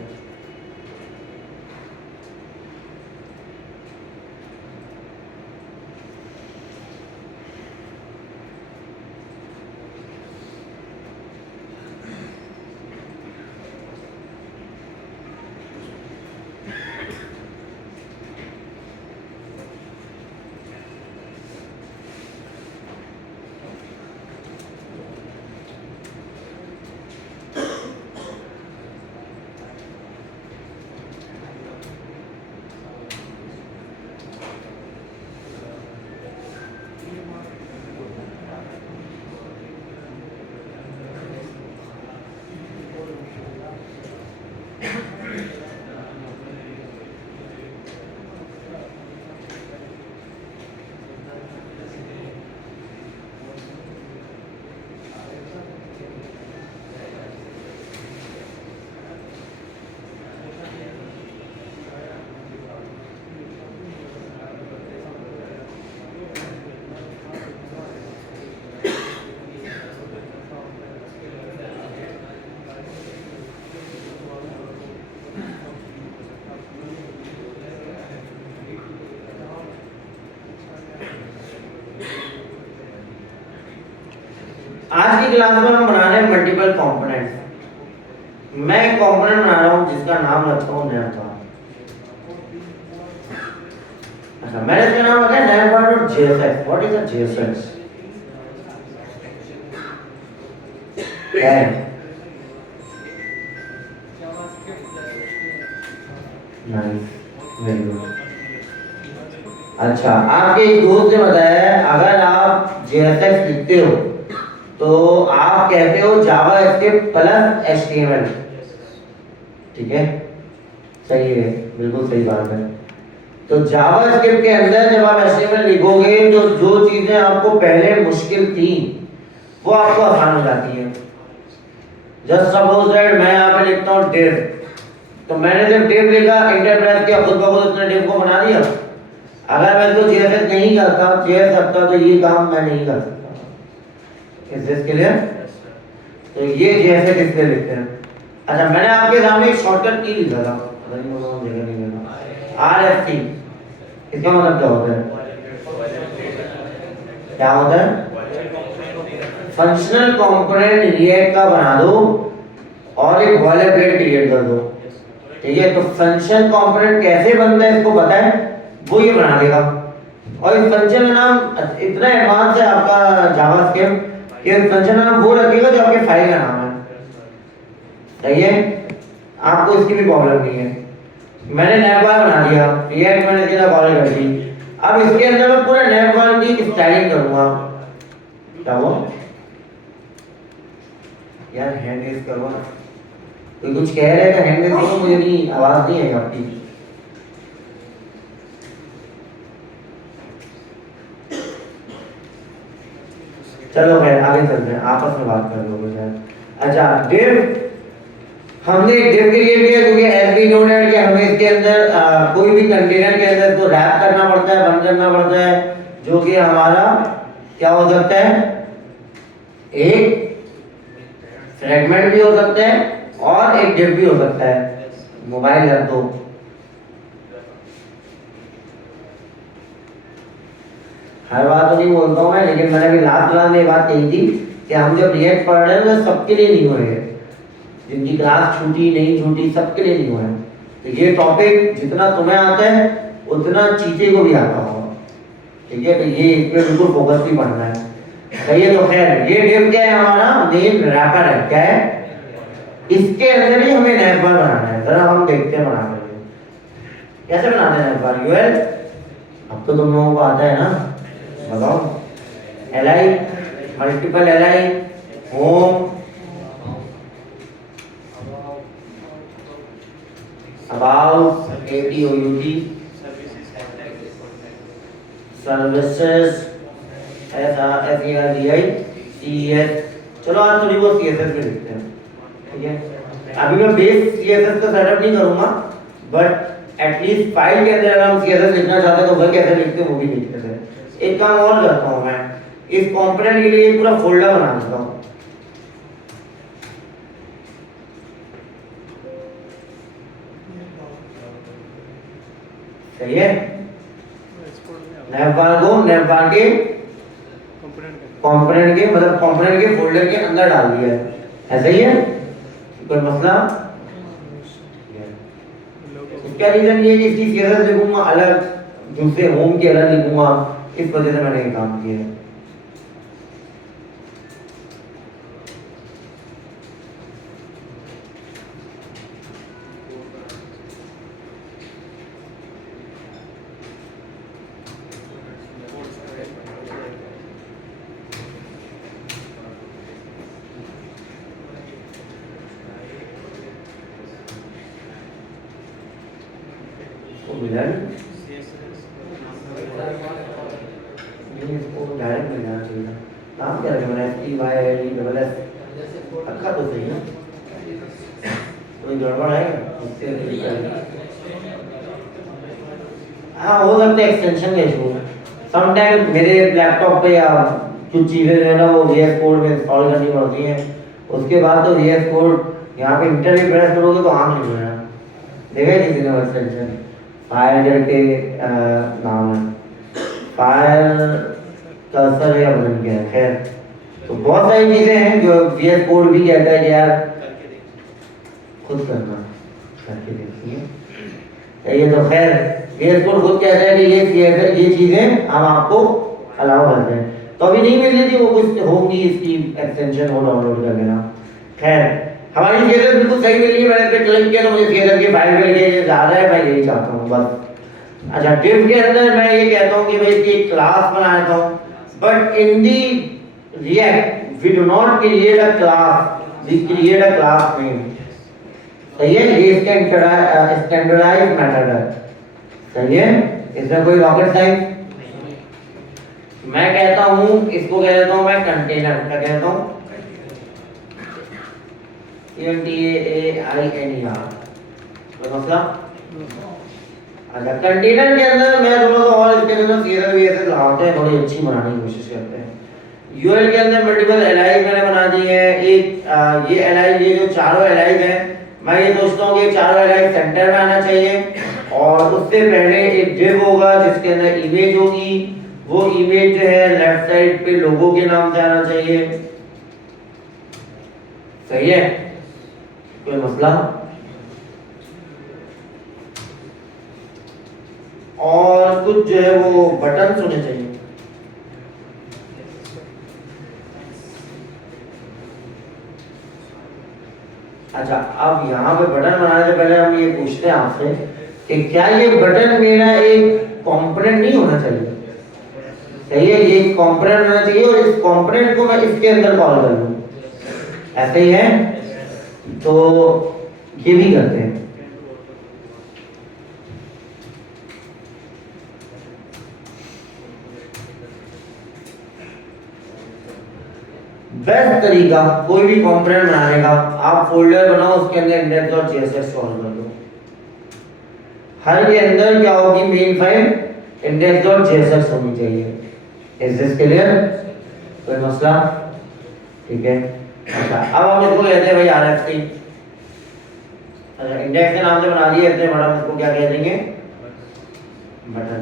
आज की क्लास में हम बना रहे हैं मल्टीपल कंपोनेंट्स। मैं एक कंपोनेंट बना रहा हूं जिसका नाम रखता हूं नैपबार। अच्छा मैंने इसका नाम रखा है navbar.jsx। What is a jsx? क्या है? Nice, very good. अच्छा आपके एक दोस्त ने बताया है अगर आप jsx लिखते हो तो आप कहते हो जावास्क्रिप्ट प्लस एचटीएमएल, ठीक है, सही है, बिल्कुल सही बात है। तो जावास्क्रिप्ट के अंदर जब आप एचटीएमएल लिखोगे तो जो चीजें आपको पहले मुश्किल थी वो आपको आसान हो जाती है। जस्ट सपोज दैट मैं यहाँ पे लिखता हूँ div, तो मैंने जब div लिखा इंटर प्रेस किया, खुद ब खुद उसने div को बना दिया। अगर मैं इसको JSX नहीं करता JS करता तो ये काम मैं नहीं कर सकता। Is this clear? तो ये JSX इसलिए लिखते हैं। अच्छा मैंने आपके सामने एक शॉर्टकट की लिखा था, पता नहीं वो जगह नहीं लेना, RFC। इसका मतलब क्या होता है? क्या होता है? फंक्शनल कंपोनेंट रिएक्ट का बना दो और एक बॉयलरप्लेट क्रिएट कर दो, ठीक है। तो फंक्शन कंपोनेंट कैसे बनता है इसको पता है, वो ये बना देगा। और इस फंक्शन का नाम इतना एडवांस है आपका जावास्क्रिप्ट कि इस फंक्शन का नाम वो रखेगा जो आपके फाइल का नाम है, सही है। आपको इसकी भी प्रॉब्लम नहीं है। मैंने नैपबार बना दिया, रिएक्ट मैंने सीधा कॉल कर दी। अब इसके अंदर मैं पूरा नैपबार की स्टाइलिंग करूंगा। क्या वो यार हैंड रेस करो ना, कोई कुछ कह रहे हैं हैंड रेस करो, मुझे नहीं आवाज नहीं आई आपकी। चलो खैर आगे चलते हैं, आपस में बात कर लोगे शायद। अच्छा div, हमने एक div क्रिएट किया क्योंकि as we know that कि हमें इसके अंदर कोई भी कंटेनर के अंदर इसको रैप करना पड़ता है, बंद करना पड़ता है, जो कि हमारा क्या हो सकता है, एक फ्रेगमेंट भी हो सकता है और एक div भी हो सकता है। मोबाइल रख दो। हर बात तो नहीं बोलता हूँ मैं, लेकिन मैंने भी लास्ट क्लास में बात कही थी कि हम जब रिएक्ट पढ़ रहे हैं तो सबके लिए नहीं हुए हैं, जिनकी क्लास छूटी नहीं छूटी सबके लिए नहीं हुआ है। तो ये टॉपिक जितना तुम्हें आता है उतना चीते को भी आता होगा, ठीक है। तो ये इस पे बिल्कुल फोकस भी पढ़ना है, सही है। तो खैर ये div क्या है, हमारा मेन रैपर है। क्या है? इसके अंदर ही हमें नैपबार बनाना है। जरा हम देखते हैं बना करके कैसे बनाते हैं नैपबार। यूएल अब तो तुम लोगों को आता है ना, बताओ। li multiple li home about ATOUT services SERVICES। चलो आज थोड़ी बहुत CSS पे देखते हैं, ठीक है। अभी मैं बेस CSS का सेटअप नहीं करूंगा, बट एटलीस्ट फाइल के अंदर अगर हम CSS लिखना चाहते हैं तो वह कैसे लिखते हैं वो भी देखते हैं। एक काम और करता हूँ, मैं इस कंपोनेंट के लिए पूरा फोल्डर बना देता हूँ। सही है। नैवबार के कंपोनेंट के मतलब कंपोनेंट के फोल्डर के अंदर डाल दिया है, ऐसा ही है, कोई मसला। क्या रीजन ये कि इसकी CSS लिखूंगा अलग, दूसरे होम के अलग लिखूंगा, इस वजह से मैंने ये काम किया है। इसको डायरेक्ट मिल जाना चाहिए। नाम क्या रखें मैंने, SEYLESS रखा तो सही है, कोई गड़बड़ है उससे। हाँ हो सकता है एक्सटेंशन का इशू। समटाइम मेरे लैपटॉप पे या कुछ चीज़ें जो है ना वो VS कोड में इंस्टॉल करनी पड़ती हैं, उसके बाद तो VS कोड यहाँ पे इंटर भी प्रेस करोगे तो आम नहीं होना। देखा है किसी ने एक्सटेंशन फायर करके नाम है, फायर कर्सर या बन गया। खैर तो बहुत सारी चीज़ें हैं जो VS कोड भी कहता है कि यार खुद करना, करके देखिए। ये तो खैर VS कोड खुद कहता है कि ये चीज़ें हम आपको अलाउ करते हैं। तो अभी नहीं मिल रही थी वो, कुछ होंगी इसकी एक्सटेंशन वो डाउनलोड कर लेना। खैर हमारी CSS बिल्कुल सही मिली है, मैंने इस पे क्लिक किया तो मुझे CSS की फाइल मिल गई, ये ज़्यादा है, मैं यही चाहता हूँ बस। अच्छा div के अंदर मैं ये कहता हूँ कि भाई इसकी एक क्लास बना देता हूँ, but in the React we do not create a class, we create a class name। सही है, ये इसका स्टैंडर्डाइज्ड मेथड है। सही है, इसमें कोई रॉकेट साइंस। मैं कहता हूँ इसको कह देता हूँ मैं कंटेनर, क्या कहता हूँ CONTAINER, कोई मसला। अच्छा कंटेनर के अंदर मैं थोड़ा सा और इसके अंदर CSS VSS लगाते हैं, थोड़ी अच्छी बनाने की कोशिश करते हैं। URL के अंदर मल्टीपल एलाइज मैंने बना दी है। एक ये एलाइज, ये जो चारों एलाइज हैं, मैं ये सोचता हूँ कि चारों एलाइज सेंटर में आना चाहिए, और उससे पहले एक div होगा जिसके अंदर इमेज होगी, वो इमेज जो है लेफ्ट साइड पे लोगो के नाम से आना चाहिए। सही है, कोई मसला। और कुछ जो है वो बटन होने चाहिए। अच्छा अब यहाँ पे बटन बनाने से पहले हम ये पूछते हैं आपसे कि क्या ये बटन मेरा एक कंपोनेंट नहीं होना चाहिए। सही है, ये एक कंपोनेंट होना चाहिए और इस कंपोनेंट को मैं इसके अंदर कॉल कर लूँ, ऐसे ही है। तो ये भी करते हैं। बेस्ट तरीका कोई भी कंपोनेंट बनाने का, आप फोल्डर बनाओ, उसके अंदर index.js कॉल कर दो। हर के अंदर क्या होगी, मेन फाइल index.js होनी चाहिए। इज दिस क्लियर, कोई मसला। ठीक है, अच्छा अब हम इसको कहते हैं भाई RFC। अच्छा इंडेक्स के नाम से बना दिया इसने, बड़ा इसको क्या कह देंगे, बटन।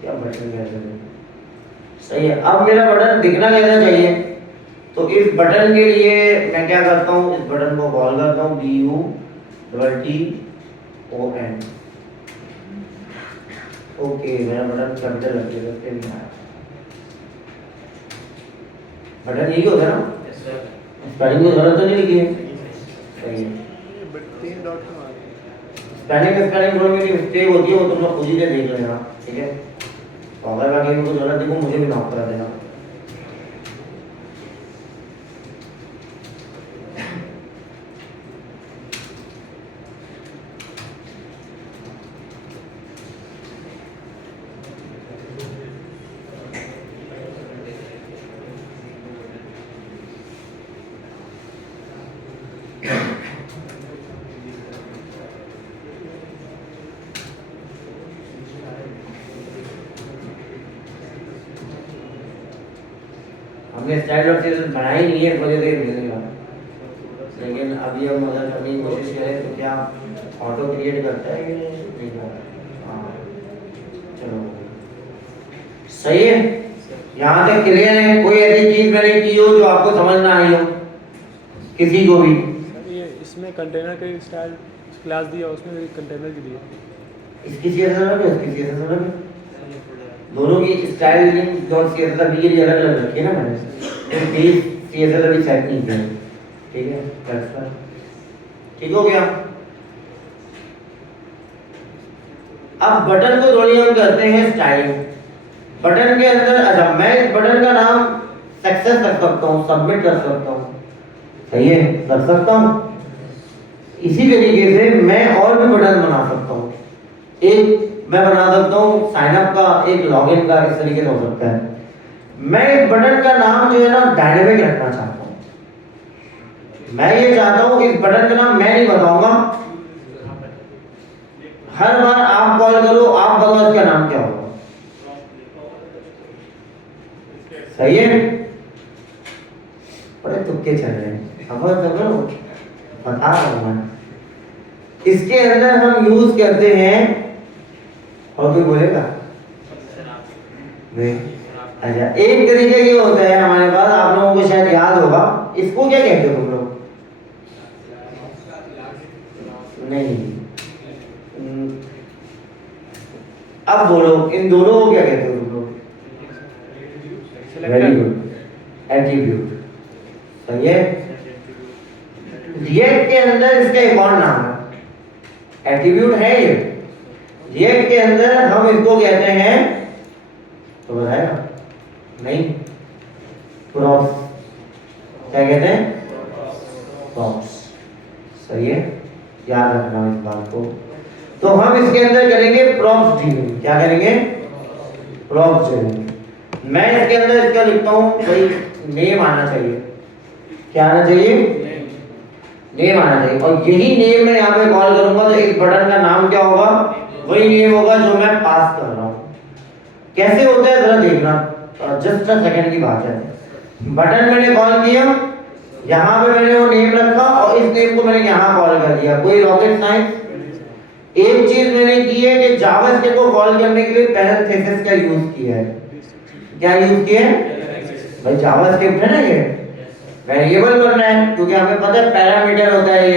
क्या बटन कह देंगे, सही है। अब मेरा बटन दिखना कैसा चाहिए, तो इस बटन के लिए मैं क्या करता हूँ, इस बटन को कॉल करता हूँ BUTTON। ओके मेरा बटन कैपिटल रख दिया, नहीं आया बटन, यही होता है ना, स्पेलिंग की जरूरत तो नहीं लिखी है। सही है, स्पेलिंग थोड़ी मेरी मिस्टेक होती है, वो तुम लोग खुद ही से देख लेना, ठीक है। तो अगर बाकी को जरूरत देखो मुझे भी नॉक करा देना। हमने स्टाइल और सीरीज बनाई नहीं है, इस वजह से मिलेगा। लेकिन अभी हम अगर करने की कोशिश करें तो क्या ऑटो क्रिएट करता है कि नहीं करता? हाँ, चलो सही है। यहाँ तक क्लियर है? कोई ऐसी चीज मैंने की हो जो आपको समझ ना आई हो किसी को भी? सर ये इसमें कंटेनर के स्टाइल क्लास दिया, उसमें भी कंटेनर की दिया। इसकी सीएसएस अलग है, इसकी सीएसएस अलग है। दोनों की स्टाइल डॉट सीएसएस अभी के लिए अलग अलग रखी है ना मैंने, तो बेस सीएसएस अभी सेट नहीं किया। ठीक है, ट्रांसफर ठीक हो गया। अब बटन को थोड़ी हम करते हैं स्टाइल। बटन के अंदर अच्छा, मैं इस बटन का नाम सक्सेस रख सकता हूँ, सबमिट कर सकता हूँ, सही है, कर सकता हूँ। इसी तरीके से मैं और भी बटन बना सकता हूँ। एक मैं बना सकता हूँ साइन अप का, एक लॉगिन का, इस तरीके से हो सकता है। मैं इस बटन का नाम जो है ना डायनेमिक रखना चाहता हूँ। मैं ये चाहता हूँ इस बटन का नाम मैं नहीं बताऊंगा, हर बार आप कॉल करो आप बताओ इसका नाम क्या होगा, सही है? बड़े तुक्के चल रहे हैं, खबर करो बता रहा हूं मैं। इसके अंदर हम यूज करते हैं, और कोई बोलेगा नहीं? अच्छा, एक तरीके ये होता है हमारे पास, आप लोगों को शायद याद होगा, इसको क्या कहते हो तुम लोग? नहीं, अब बोलो इन दोनों को क्या कहते हो तुम लोग? वेरी गुड, एट्रीब्यूट, सही है। रिएक्ट के अंदर इसका एक और नाम है, एट्रीब्यूट है ये। रिएक्ट के अंदर हम इसको कहते हैं, तो बताएगा नहीं, प्रॉप्स, क्या कहते हैं? प्रॉप्स, सही है, याद रखना इस बात को। तो हम इसके अंदर करेंगे प्रॉप्स डीलिंग, क्या करेंगे? Props dealing. मैं इसके अंदर इसका लिखता हूं भाई नेम आना चाहिए, क्या आना चाहिए? नेम आना चाहिए। और यही नेम मैं यहाँ पे कॉल करूंगा तो इस बटन का नाम क्या होगा? वही नेम होगा जो मैं पास कर रहा हूँ। कैसे होता है जरा देखना, जस्ट अ सेकंड की बात है। बटन मैंने कॉल किया, यहाँ पे मैंने वो नेम रखा और इस नेम को मैंने यहाँ कॉल कर दिया, कोई रॉकेट साइंस। एक चीज मैंने की है कि जावास्क्रिप्ट को कॉल करने के लिए पैरेंथेसिस का यूज किया है। क्या यूज किया है भाई? जावास्क्रिप्ट है ना, ये वेरिएबल बनना है, क्योंकि हमें पता है पैरामीटर होता है,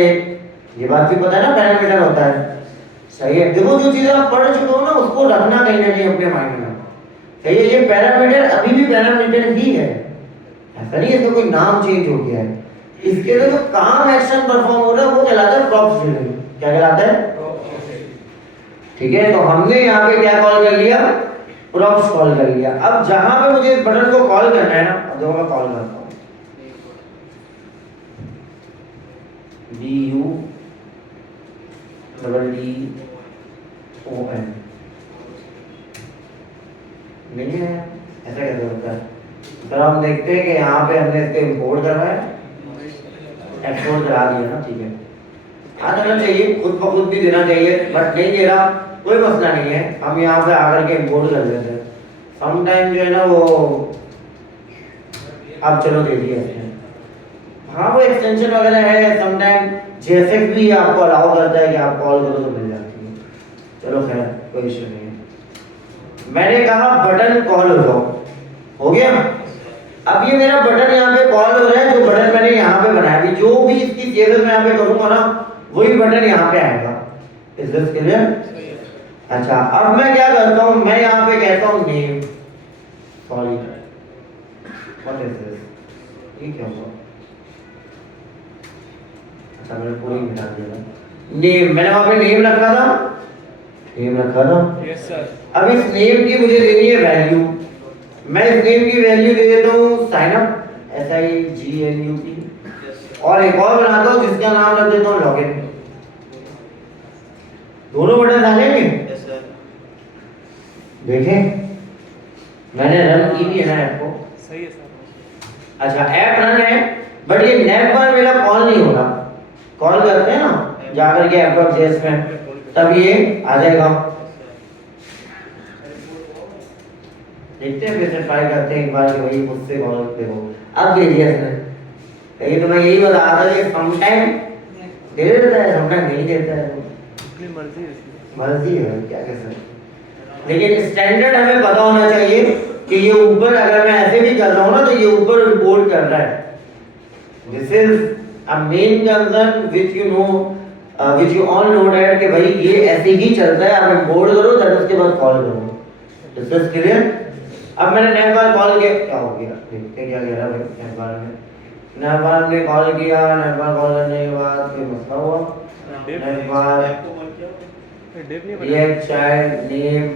ये बात भी पता है ना, पैरामीटर होता है, सही है। देखो जो चीज आप पढ़ चुके हो ना उसको रखना कहीं ना कहीं अपने माइंड में, सही है। ये पैरामीटर अभी भी पैरामीटर ही है, ऐसा नहीं है इसका कोई नाम चेंज हो गया है। इसके लिए जो काम एक्शन परफॉर्म हो रहा है वो कहलाता है प्रॉप्स डीलिंग। क्या कहलाता है? ठीक है, तो हमने यहाँ पे क्या कॉल कर लिया? प्रॉप्स कॉल कर लिया। अब जहां पे मुझे इस बटन को कॉल करना है ना, अब देखो मैं कॉल करता हूँ BUDDON, नहीं है ऐसा कैसे होता है? सर हम देखते हैं कि यहाँ पे हमने इसको इंपोर्ट करना है, एक्सपोर्ट करा दिया ना, ठीक है। आ जाना चाहिए, खुद ब खुद भी देना चाहिए, बट नहीं दे रहा, कोई मसला नहीं है, हम यहाँ पे आकर के इंपोर्ट कर लेते हैं। सम टाइम जो है ना वो, अब चलो दे दिया है। हाँ वो एक्सटेंशन वगैरह है, सम टाइम JSX भी आपको अलाउ करता है कि आप कॉल करो तो मिल जाती है। चलो खैर कोई इशू नहीं है। मैंने कहा बटन कॉल हो जाओ, हो गया। अब ये मेरा बटन यहाँ पे कॉल हो रहा है, जो बटन मैंने यहाँ पे बनाया, अभी जो भी इसकी केस में यहाँ पे करूंगा ना वही बटन यहाँ पे आएगा। Is this clear? अच्छा, अब मैं क्या करता हूँ, मैं यहाँ पे कहता हूँ name, sorry what is this, ये क्या हुआ? अच्छा मैंने पूरी मिटा दिया। नेम, मैंने वहाँ पे नेम रखा था, नेम रखा था। Yes sir. अब इस नेम की मुझे देनी है वैल्यू, मैं इस नेम की वैल्यू दे देता हूँ साइन अप, SIGNUP, और एक और बनाता हूँ जिसका नाम रख देता हूँ लॉगिन। दोनों बटन आ जाएंगे? Yes sir. देखें मैंने रन की भी है ना ऐप को, सही है सर। अच्छा ऐप रन है, बट ये नेट पर मेरा कॉल नहीं हो रहा। कॉल करते हैं ना जाकर के app.js में, तब ये आ जाएगा। देखते हैं, फिर से ट्राई करते हैं एक बार कि भाई मुझसे कॉल पे हो। अब भेजिए इसने, लेकिन तो मैं यही बता रहा था कि समटाइम दे देता है, समटाइम नहीं देता है, अपनी मर्जी है इसकी। मर्जी है, क्या कह सकते हैं। लेकिन स्टैंडर्ड हमें पता होना चाहिए कि ये ऊपर अगर मैं ऐसे भी कर रहा हूँ ना तो ये ऊपर रिपोर्ट कर रहा है। This is a main concern which you know, which you all know that कि भाई ये ऐसे ही चलता है, आप रिपोर्ट करो देन उसके बाद कॉल करो। This is clear. अब मैंने नेट बार कॉल किया, क्या हो गया देखते क्या कह रहा है नेट बार में। नेट बार ने कॉल किया, नेट बार कॉल करने के बाद कोई मसला हुआ, नेट बार डेव नहीं बना। react child name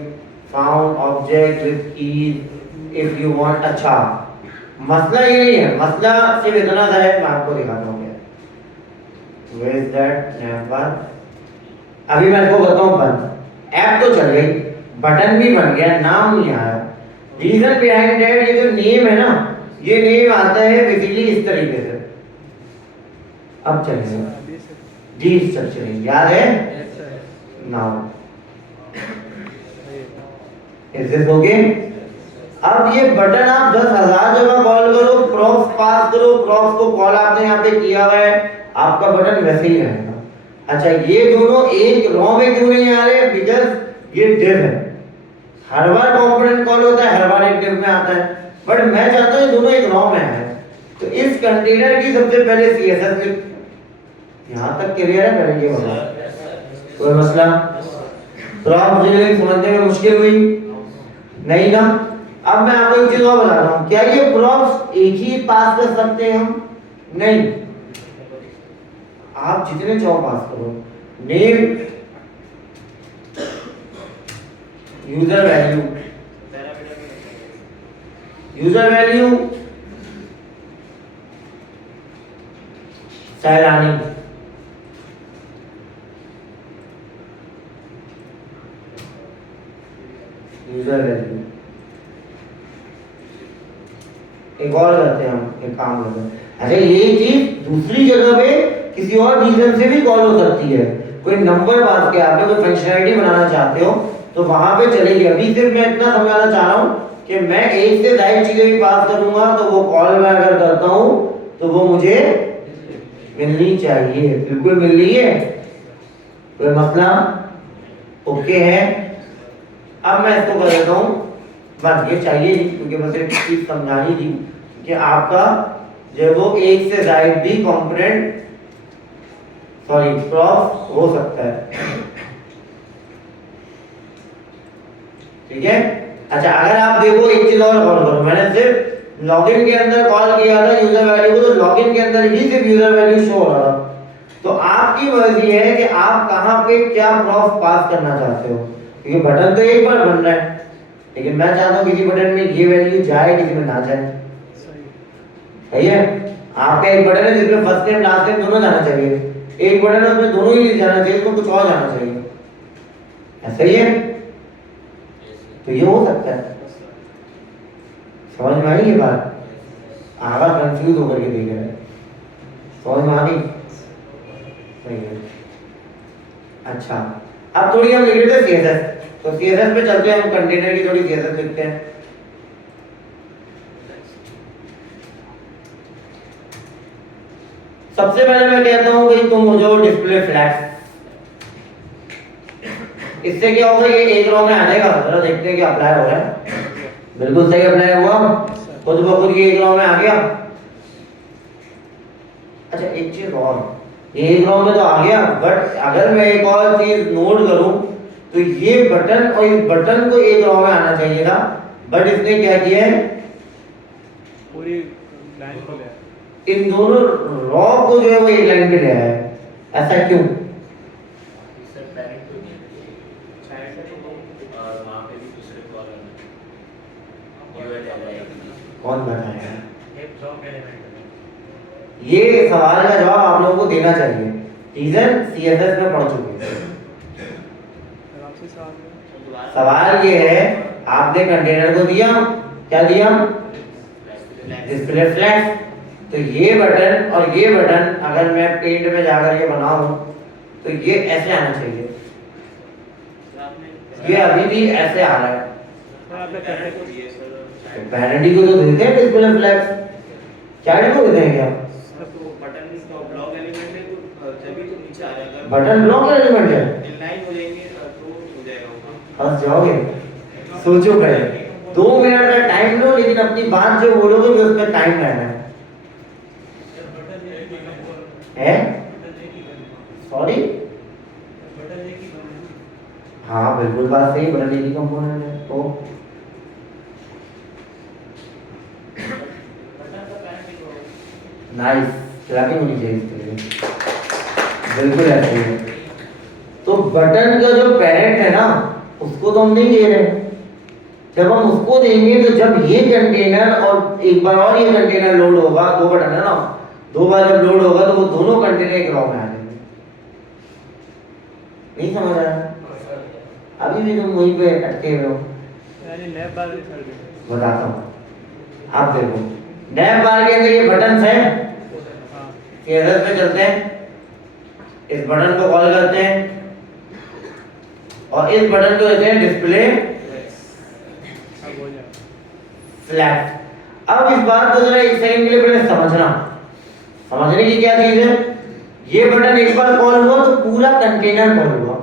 found object with keys if you want। अच्छा मसला ये नहीं है, मसला सिर्फ इतना सा है, मैं आपको दिखाता हूँ क्या। where is that navbar, अभी मैं इसको बताऊँ बंद, ऐप तो चल गई, बटन भी बन गया, नाम नहीं आया। रीजन बिहाइंड दैट, ये जो नेम है ना, ये नेम आता है बेसिकली इस तरीके से। अब चलिए डी स्ट्रक्चरिंग याद है नाउ, इज दिस ओके। अब ये बटन आप 10,000 जगह कॉल करो, प्रॉक्स पास करो, प्रॉक्स को कॉल आपने यहाँ पे किया हुआ है, आपका बटन वैसे ही रहेगा। अच्छा ये दोनों एक रॉ में क्यों नहीं आ रहे, बिकॉज ये डिव है, हर बार कंपोनेंट कॉल होता है, हर बार एक डिव में आता है, बट मैं चाहता हूँ दोनों एक रॉ में आए। तो इस कंटेनर की सबसे पहले सीएसएस लिख, यहाँ तक क्लियर है, पहले ये बताओ कोई मसला। प्रॉप जनरेटिंग समझने में मुश्किल हुई नहीं ना। अब मैं आपको एक चीज और बता रहा हूँ, क्या ये प्रॉप्स एक ही पास कर सकते हैं हम? नहीं, आप जितने चाहो पास करो। Name, user value, user value सैलानी, यूजर वैल्यू। एक और करते हैं हम, एक काम करते हैं। अच्छा ये चीज दूसरी जगह पे किसी और रीजन से भी कॉल हो सकती है, कोई नंबर पास के आपने कोई फंक्शनैलिटी बनाना चाहते हो तो वहां पे चलेगी। अभी सिर्फ मैं इतना समझाना चाह रहा हूँ कि मैं एक से ज्यादा चीजें भी पास करूंगा तो वो कॉल मैं अगर करता हूँ तो वो मुझे मिलनी चाहिए, बिल्कुल मिल रही है, कोई मसला ओके है। अब मैं इसको कर देता हूँ, बस ये चाहिए नहीं क्योंकि बस एक चीज समझानी थी कि आपका जब वो एक से ज्यादा भी कंपोनेंट प्रॉप हो सकता है, ठीक है। अच्छा अगर आप देखो एक चीज और गौर करो, मैंने सिर्फ लॉगिन के अंदर कॉल किया था यूजर वैल्यू को, तो लॉगिन के अंदर ही सिर्फ यूजर वैल्यू शो हो रहा था। तो आपकी मर्जी है कि आप कहां पे क्या प्रॉप पास करना चाहते हो, क्योंकि बटन तो एक बार बन रहा है, लेकिन मैं चाहता हूं किसी बटन में ये वैल्यू जाए, किसी में ना जाए। सही है। आपका एक बटन है जिसमें फर्स्ट नेम लास्ट नेम दोनों जाना चाहिए, एक बटन है उसमें दोनों ही जाना चाहिए, उसमें कुछ और जाना चाहिए, ऐसा ही है। तो ये हो सकता है, समझ में आई ये बात? आगा कंफ्यूज होकर के देख रहे हैं, समझ में आ गई? सही है। अच्छा अब थोड़ी हम लिख लेते हैं सीएसएस, तो सीएसएस पे चलते हैं, हम कंटेनर की थोड़ी सीएसएस लिखते हैं। सबसे पहले मैं कहता हूं भाई तुम हो जाओ डिस्प्ले फ्लैग्स। इससे क्या होगा, ये एक रो में आ जाएगा, जरा देखते हैं कि अप्लाई हो रहा है। बिल्कुल सही अप्लाई हुआ, खुद ब खुद ये एक रो में आ गया। अच्छा एक चीज और, ये एक रो में तो आ गया, बट अगर मैं एक और चीज नोट करूं तो ये बटन और इस बटन को एक रो में आना चाहिए था, बट इसने क्या किया है, पूरी लाइन को ले आया। इन दोनों रॉ को जो है वो एक लाइन पे ले आया है। ऐसा क्यों? कौन बताया? ये सवाल का जवाब आप लोगों को देना चाहिए, रीजन सीएसएस में पढ़ चुके हैं। सवाल ये है, आपने कंटेनर को दिया, क्या दिया? Display flags. तो ये बटन और ये बटन अगर मैं पेंट में जाकर के बनाऊं तो ये ऐसे आना चाहिए, ये अभी भी ऐसे आ रहा है। पैरेंटी को तो देते हैं डिस्प्ले फ्लैग्स, चाइल्ड को देते हैं क्या? तो बटन का ब्लॉक एलिमेंट है तो जब भी तो नीचे आ जाएगा, बटन ब्लॉक एलिमेंट है? इनलाइन हो जाएंगे तो हो जाएगा वो। फंस जाओगे। सोचो पहले 2 मिनट का टाइम लो, लेकिन अपनी बात जो बोलोगे वो उसमें टाइम रहना है? सॉरी? हाँ बिल्कुल बात सही, बटन एक ही कंपोनेंट है तो नाइस, क्लैपिंग होनी चाहिए इसके लिए, बिल्कुल ऐसे ही है। तो बटन का जो पेरेंट है ना उसको तो हम नहीं दे रहे, जब हम उसको देंगे तो जब ये कंटेनर और एक बार और ये कंटेनर लोड होगा, 2 बटन है ना, 2 बार जब लोड होगा तो वो दोनों कंटेनर एक रॉ में आ जाएंगे। नहीं समझ रहा है? अभी भी तुम वहीं पे अटके हुए हो। यानी नैप बार नहीं कर दे। बताता हूँ, आप देखो नैप बार के अंदर ये बटन है, हाँ सीएसएस पे चलते हैं, इस बटन को कॉल करते हैं और इस बटन को देते हैं डिस्प्ले अब हो जाएगा। फ्लैट। अब इस बात को जरा एक सेकंड के लिए पहले समझना, समझने की क्या चीज है, ये बटन एक बार कॉल हुआ तो पूरा कंटेनर कॉल हुआ,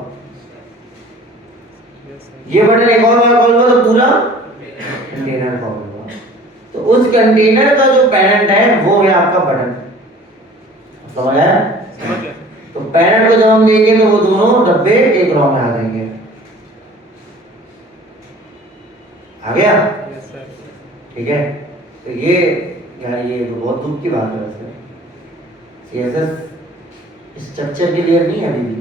ये बटन एक और बार कॉल हुआ तो पूरा कंटेनर कॉल हुआ। तो उस कंटेनर का जो पेरेंट है वो है आपका बटन, समझ आया? समझ गया। तो पेरेंट को जब हम देंगे तो वो दोनों डब्बे एक रॉ में आ जाएंगे। आ गया? Yes sir. ठीक है, तो ये यार ये तो बहुत दुख की बात है वैसे, सीएसएस स्ट्रक्चर क्लियर नहीं है अभी भी,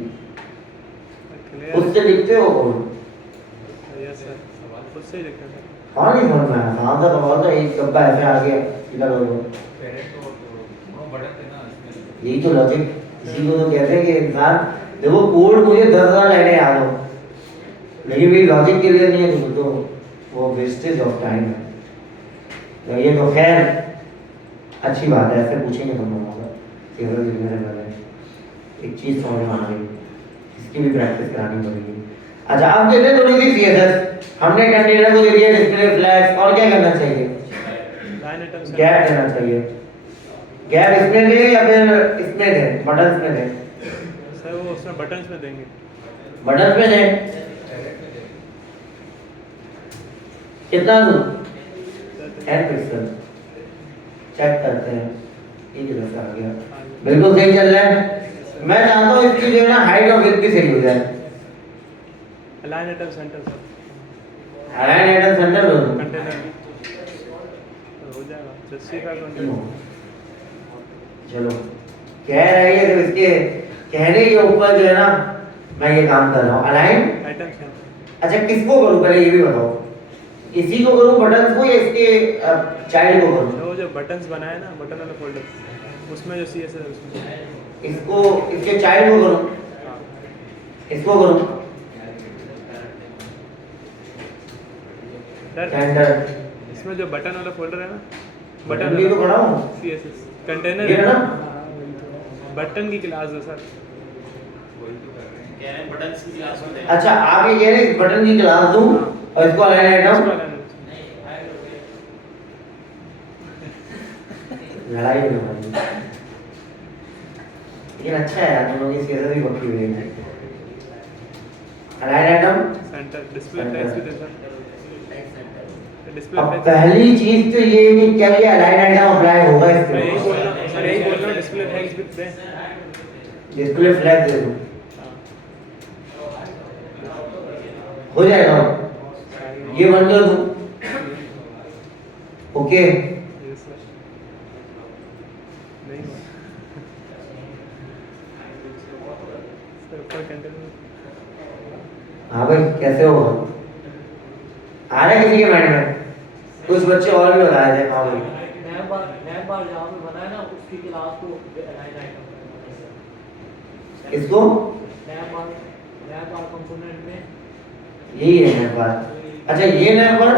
क्लियर। उससे लिखते हो कोड? यस सर, उससे ही लिखते हैं सर। हाँ नहीं समझ में आया, कहाँ था सवाल था, एक डब्बा ऐसे आ गया इधर उधर, यही तो लॉजिक, इसी को तो कहते हैं कि इंसान देखो कोड मुझे 10,000 लाइनें याद हो, लेकिन मेरी लॉजिक क्लियर नहीं है तो वो वेस्टेज ऑफ टाइम है। तो ये तो खैर अच्छी बात है, ऐसे पूछेंगे तुम लोगों को केवल मेरे बारे एक चीज़ समझ में आ गई, इसकी भी प्रैक्टिस करानी पड़ेगी। अच्छा अब देते थोड़ी सी सीएसएस, हमने कंटेनर को दे दिया डिस्प्ले फ्लैग्स, और क्या करना चाहिए? लाइन आइटम गैप देना चाहिए। गैप इसमें दे या फिर इसमें दे, बटन्स में दे? सर वो उसमें बटन्स में देंगे। बटन्स में दे। कितना दूं? 10 पिक्सल। चेक करते हैं, ठीक है आ गया, बिल्कुल सही चल रहा है। मैं चाहता हूँ इसकी जो है ना हाइट और विड्थ भी सही हो जाए। Line item centre sir. Align atom centre दो दूं? कंटेनर हो जाएगा, जस्टिफाई कंटेनर। चलो कह रही है तो इसके कहने के ऊपर जो है ना मैं ये काम कर रहा हूँ, अलाइन। Item centre. अच्छा किसको करूँ पहले ये भी बताओ, इसी को करूँ बटन्स को या इसके चाइल्ड को करूँ? वो जो बटन्स बनाए ना, बटन वाला फोल्डर, उसमें जो सीएसएस है उसमें। इसको इसके चाइल्ड को करूँ, हाँ इसको करूँ सर, सेंटर, इसमें जो बटन वाला फोल्डर है ना, बटन भी तो बढ़ाऊँ सीएसएस कंटेनर ये है ना? बटन की क्लास है सर। कह रहे हैं बटन की क्लास में देंगे। अच्छा आप ये कह रहे हैं इस बटन की क्लास दूँ और इसको अलाइन आइटम, लड़ाई नहीं होगी, लेकिन अच्छा है यार तुम लोग की सीएसएस भी पक्की हुई है। Align item centre display flags भी दे सर। डिस्प्ले अब फ्लैग्स पहली चीज तो ये कि क्या ये अलाइन आइटम अप्लाई होगा मैं यही इसके बोल रहा हूँ सर, यही बोल रहा हूँ, डिस्प्ले फ्लैग्स भी दे। डिस्प्ले फ्लैग दे दूं, हो जाएगा? ये बन कर दूं, ओके? Yes sir. नहीं सर ऊपर कंटेनर। हाँ भाई कैसे होगा? आ रहा है किसी के माइंड में? कुछ बच्चे और भी बताए थे। हाँ भाई नैब बार जहाँ पे बनाया ना उसकी क्लास को अलाइन आइटम इसको नैब बार कंपोनेंट में यही है नैप बार। अच्छा ये नैप बार,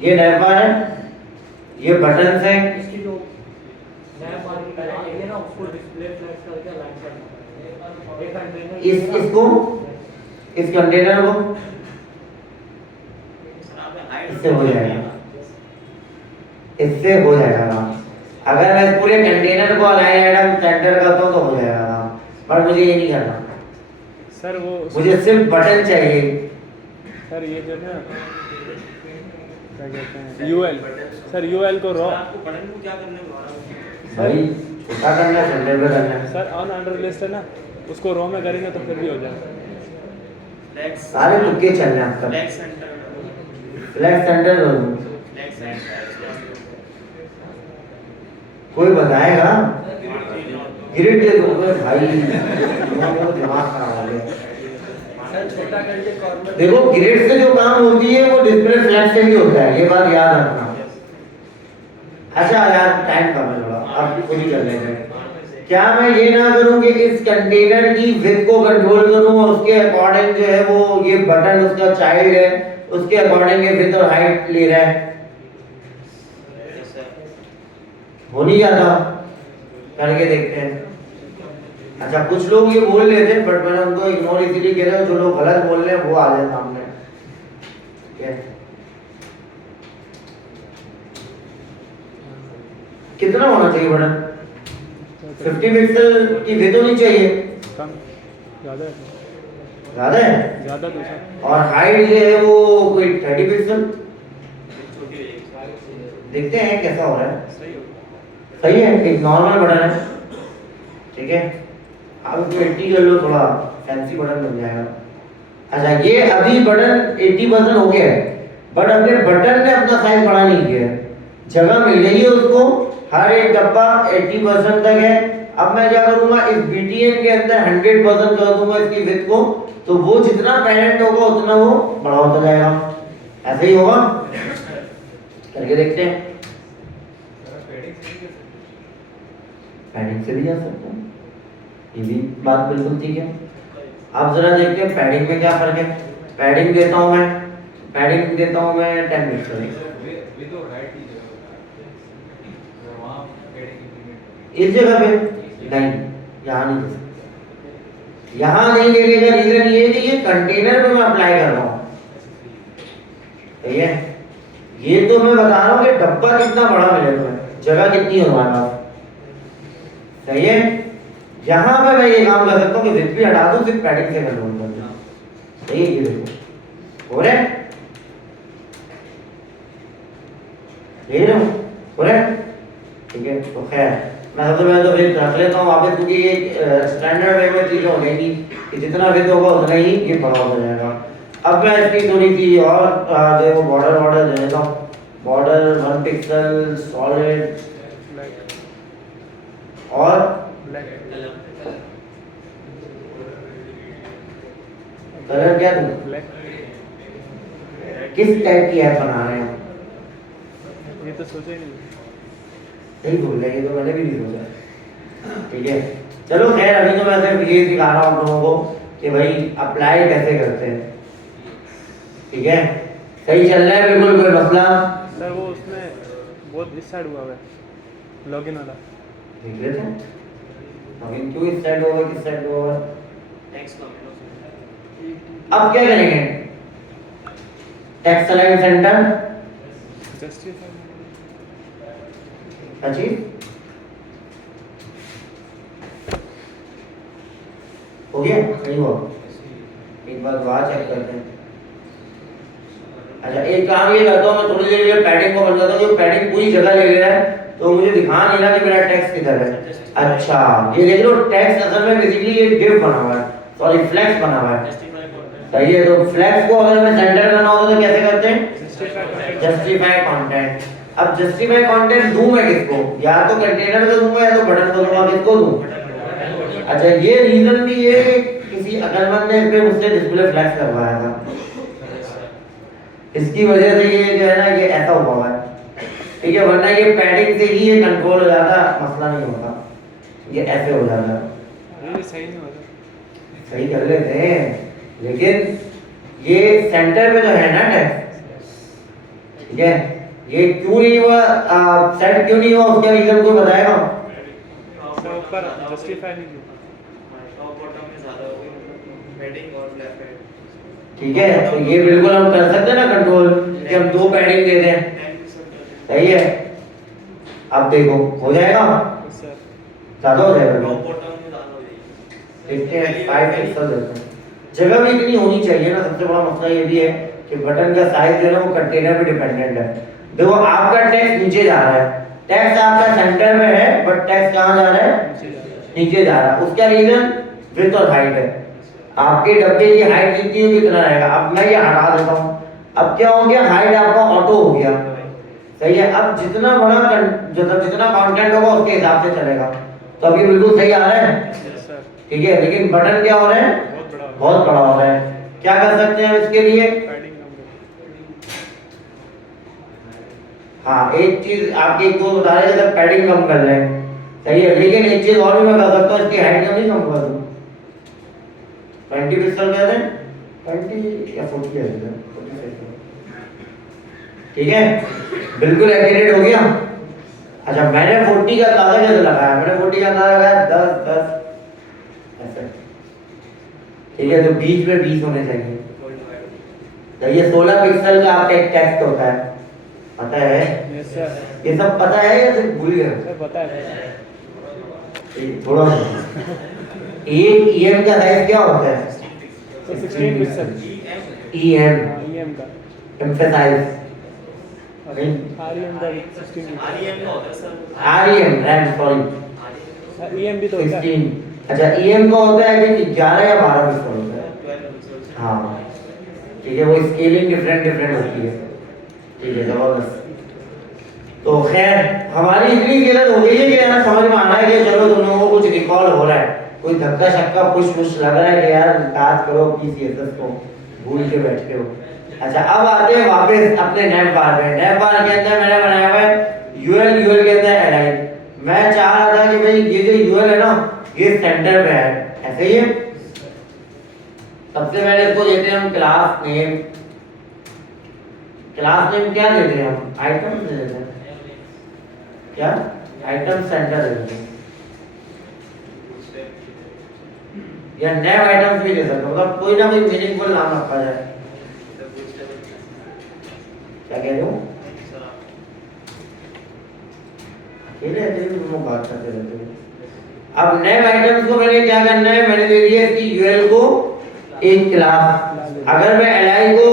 ये नैप बार है, ये बटन है, इसकी जो नैब बार की क्लास है ना उसको डिस्प्ले फ्लैश करके अलाइन करना है। एक कंटेनर इसको इस कंटेनर को सर आपने हाइट इससे हो जाएगा, इससे हो जाएगा काम। अगर मैं पूरे कंटेनर को अलाइन आइटम सेंटर करता हूँ तो हो जाएगा काम, पर मुझे ये नहीं करना। सर वो मुझे सिर्फ बटन चाहिए। सर ये जो है क्या कहते हैं यूएल, सर यूएल को रॉ आपको बटन को क्या करने को भाई छोटा करना है, सेंटर पे करना है। सर ऑन अंडर लिस्ट है ना, उसको रॉ में करेंगे तो फिर भी हो जाएगा। फ्लेक्स सारे तुक्के चलने हैं आपका। फ्लेक्स सेंटर फ्लैश सेंटर कर दूं, फ्लेक्स सेंटर कोई बताएगा? ग्रिड दे दूंगा भाई, मेरा दिमाग खराब हो गया। सर छोटा करके कॉर्नर देखो ग्रिड से जो काम होती है वो डिस्प्ले फ्लैश से भी होता है, ये बात याद रखना। अच्छा यार टाइम कम है थोड़ा, अब खुद ही कर लेते हैं। क्या मैं ये ना करूं कि इस कंटेनर की विड्थ को कंट्रोल करूं और उसके अकॉर्डिंग जो है वो ये बटन उसका चाइल्ड है, उसके अकॉर्डिंग ये विड्थ और हाइट ले रहा है? हो नहीं जाता, करके देखते हैं। अच्छा कुछ लोग ये बोल रहे थे बट मैंने उनको इग्नोर इसीलिए किया था, जो लोग गलत बोल रहे हैं वो आ जाए सामने। ठीक है, कितना होना चाहिए बटन? 50 पिक्सल की विड्थ होनी चाहिए, कम ज़्यादा है, ज्यादा है? ज़्यादा तो सर और हाइट जो है वो कोई 30 पिक्सल। देखते हैं कैसा हो रहा है। सही हो। सही है, एक नॉर्मल बटन है। ठीक है, आप इसको 80 कर लो, थोड़ा फैंसी बटन बन जाएगा। अच्छा ये अभी बटन 80% हो गया है, बट अपने बटन ने अपना साइज बड़ा नहीं किया है, जगह मिल गई है उसको, हर एक डब्बा 80% तक है। अब मैं क्या करूंगा, इस BTN के अंदर 100% कर दूंगा इसकी विड्थ को, तो वो जितना पेरेंट होगा उतना वो बड़ा होता जाएगा। ऐसे ही होगा, करके देखते हैं। पैडिंग से भी आ सकता है, ये भी बात बिल्कुल ठीक है। अब जरा देखते हैं पैडिंग में क्या फर्क है। पैडिंग देता हूं मैं, पैडिंग देता हूं मैं 10 पिक्सल। इस जगह पे नहीं, यहाँ नहीं दे सकते। यहाँ नहीं देने का रीजन ये है कि ये कंटेनर पे मैं अप्लाई कर रहा हूँ। ठीक है, ये तो मैं बता रहा हूँ कि डब्बा कितना बड़ा मिले तुम्हें, जगह कितनी है हमारे पास। सही है, यहाँ पे मैं ये काम कर सकता हूँ कि जिप भी हटा दूँ, सिर्फ पैडिंग से कंट्रोल कर दूँ। सही है, ये देखो हो रहा है, देख रहे हो रहा है। ठीक है, तो खैर मैं सबसे पहले तो फिर रख लेता हूँ वापस, क्योंकि ये स्टैंडर्ड वे में चीज़ें हो गई कि जितना विड्थ होगा उतना ही ये बड़ा होता जाएगा। अब मैं इसकी थोड़ी सी और जो बॉर्डर दे देता हूँ। बॉर्डर 1 पिक्सल सॉलिड और कलर क्या दूँ? ब्लैक। किस टाइप की ऐप बना रहे हैं? ये तो सोचा ही नहीं। सही बोल रहे हैं, ये तो मैंने भी नहीं सोचा। ठीक है, चलो खैर अभी तो मैं सिर्फ ये सिखा रहा हूँ लोगों को कि भाई अप्लाई कैसे करते हैं। ठीक है, सही चल रहा है, बिल्कुल कोई मसला? सर वो उसमें बहुत इस साइड हुआ है लॉगिन वाला, देख लेते हैं अभी क्यों इस साइड होगा, किस साइड होगा। अब क्या करेंगे, टेक्स्ट अलाइन सेंटर जस्टिफाई अच्छी हो गया, नहीं हुआ? एक बार वहाँ चेक करते हैं। अच्छा एक काम ये करता हूँ, मैं थोड़ी देर के लिए पैडिंग को बंद करता हूँ, पैडिंग पूरी जगह ले ले रहा है तो मुझे दिखा नहीं रहा कि मेरा टेक्स्ट किधर है। अच्छा ये देख लो, टेक्स्ट असल में बेसिकली ये डिव बना हुआ है, सॉरी फ्लेक्स बना हुआ है। सही है, तो फ्लेक्स को अगर मैं सेंटर करना होता तो कैसे करते हैं? Justify content. अब जस्टिफाई कंटेंट दूं मैं किसको? या तो कंटेनर को दूंगा या तो बटन को दूंगा, किसको दूं? अच्छा ये रीजन भी है कि किसी अकलमंद ने इस पे मुझसे डिस्प्ले फ्लेक्स करवाया था, इसकी वजह से ये जो है ना ये ऐसा हुआ है। ठीक है, वरना ये पैडिंग से ही ये कंट्रोल हो जाता, मसला नहीं होता, ये ऐसे हो जाता। ये सही नहीं होता, सही कर लेते हैं, लेकिन ये सेंटर पे तो है ना टेक्स्ट। ठीक है, ये क्यों नहीं हुआ, सेट क्यों नहीं हुआ, उसका रीजन कोई बताएगा? सर ऊपर जस्टिफाई नहीं किया। टॉप बॉटम में ज्यादा हो गई पैडिंग और लेफ्ट पैड। ठीक है, तो ये बिल्कुल हम कर सकते हैं ना कंट्रोल कि हम 2 पैडिंग दे दें। सही है, अब देखो हो जाएगा, यस सर। ज्यादा हो जाएगा टॉप क्या? बॉटम में ज्यादा हो जाएगी। देखते हैं 5 पिक्सल देते हैं। जगह भी इतनी होनी चाहिए ना, सबसे बड़ा मसला ये भी है कि बटन का साइज जो है ना वो कंटेनर पे डिपेंडेंट है। देखो आपका टेक्स्ट नीचे जा रहा है, टेक्स्ट आपका सेंटर में है बट टेक्स्ट कहाँ जा रहा है? नीचे जा रहा है। उसका रीजन विड्थ और हाइट है। आपके डब्बे की हाइट जितनी होगी उतना रहेगा। अब मैं ये हटा देता हूँ, अब क्या हो गया, हाइट आपका ऑटो हो गया, सही है। अब जितना बड़ा जितना कंटेंट होगा उसके हिसाब से चलेगा। तो अभी बिल्कुल सही आ रहा है, यस सर। ठीक है। लेकिन बटन क्या हो रहा है? बहुत बड़ा बहुत बड़ा हो रहा है। क्या कर सकते हैं इसके लिए? पैडिंग कम हाँ, एक चीज आपके एक दोस्त बता रहे थे पैडिंग कम कर लें, सही है। लेकिन एक चीज और भी मैं कर सकता हूँ, इसकी हाइट क्यों नहीं कम कर दूँ? 20 पिक्सल कर दें, 20 या 40 है, 40 ठीक है, बिल्कुल एक्यूरेट हो गया। अच्छा, मैंने 40 का अंदाजा कैसे लगाया? मैंने 40 का अंदाजा लगाया 10 10 ऐसे, ठीक है। तो बीच में 20 होने चाहिए। तो ये 16 पिक्सल का आपका एक टेक्स्ट होता है, पता है? Yes sir. ये सब पता है या सिर्फ भूल गए? सर पता है। थोड़ा एक ईएम का साइज क्या होता है? तो 16 पिक्सल ईएम ईएम का एम्फेसाइज आरईएम का 16 पिक्सल आरईएम का होता है sir. REM RAM sorry EM भी तो होता है। 16। अच्छा, ईएम का होता है कि 11 या 12 पिक्सल होता है? 12 पिक्सल। हाँ, ठीक है। वो स्केलिंग डिफरेंट होती है, ठीक है, जबरदस्त। तो खैर हमारी इतनी गलत हो गई है कि यार समझ में आ रहा है कि चलो तुम लोगों को कुछ रिकॉल हो रहा है, कोई धक्का शक्का पुश पुश लग रहा है कि यार याद करो पीसीएसएस को भूल के बैठे हो। अच्छा, अब आते हैं वापस अपने नेव बार पे। नेव बार के अंदर मैंने बनाया हुआ है यूएल, यूएल के अंदर एलाइन। मैं चाह रहा था कि भाई ये जो यूएल है ना ये सेंटर पे है, ऐसे ही है। सबसे पहले इसको देते हैं हम क्लास नेम। क्लास नेम क्या देते हैं हम? आइटम दे देते हैं, क्या? आइटम सेंटर दे देते हैं, या नेव आइटम्स भी दे सकते हो, मतलब कोई ना कोई मीनिंगफुल नाम रखा जाए। क्या कह रहे हो? अकेले अकेले तुम लोग बात करते रहते हो। अब नेव आइटम्स को मैंने क्या करना है, मैंने दे दिया इसकी यूएल को एक क्लास। अगर मैं एलआई को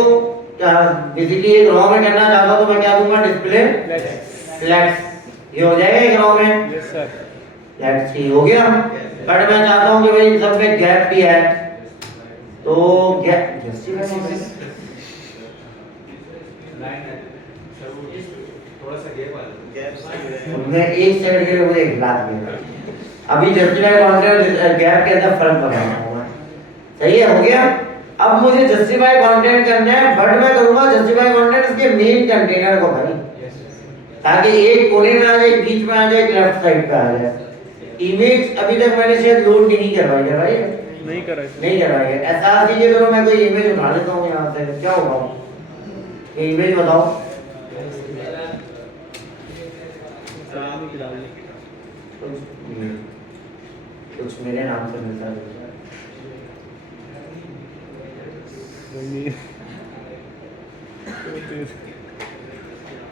बेसिकली एक रॉ में करना चाहता हूं तो मैं क्या दूंगा? Display flex. ये हो जाएगा एक रॉ में? Yes sir. फ्लैक्स ही हो गया। बट मैं चाहता हूं कि भाई इन सब में गैप भी है, तो गैप जस्टिफाई मैं एक सेकंड के लिए मुझे एक लात दिया। अभी जस्टिफाई कंटेंट गैप के अंदर फर्क बताऊंगा, सही है, हो गया। अब मुझे जस्टिफाई कंटेंट करना है, बट मैं करूंगा जस्टिफाई कंटेंट इसके मेन कंटेनर को भाई, ताकि एक कोने में आ जाए, एक बीच में आ जाए, एक लेफ्ट साइड पे आ जाए। इमेज अभी तक मैंने शायद लोड नहीं करवाई है भाई, नहीं कर रहा है। नहीं करवाई है। एहसास कीजिए तो मैं कोई इमेज उठा लेता हूँ यहाँ से, क्या होगा? ये इमेज बताओ। कुछ मेरे नाम से मिलता है,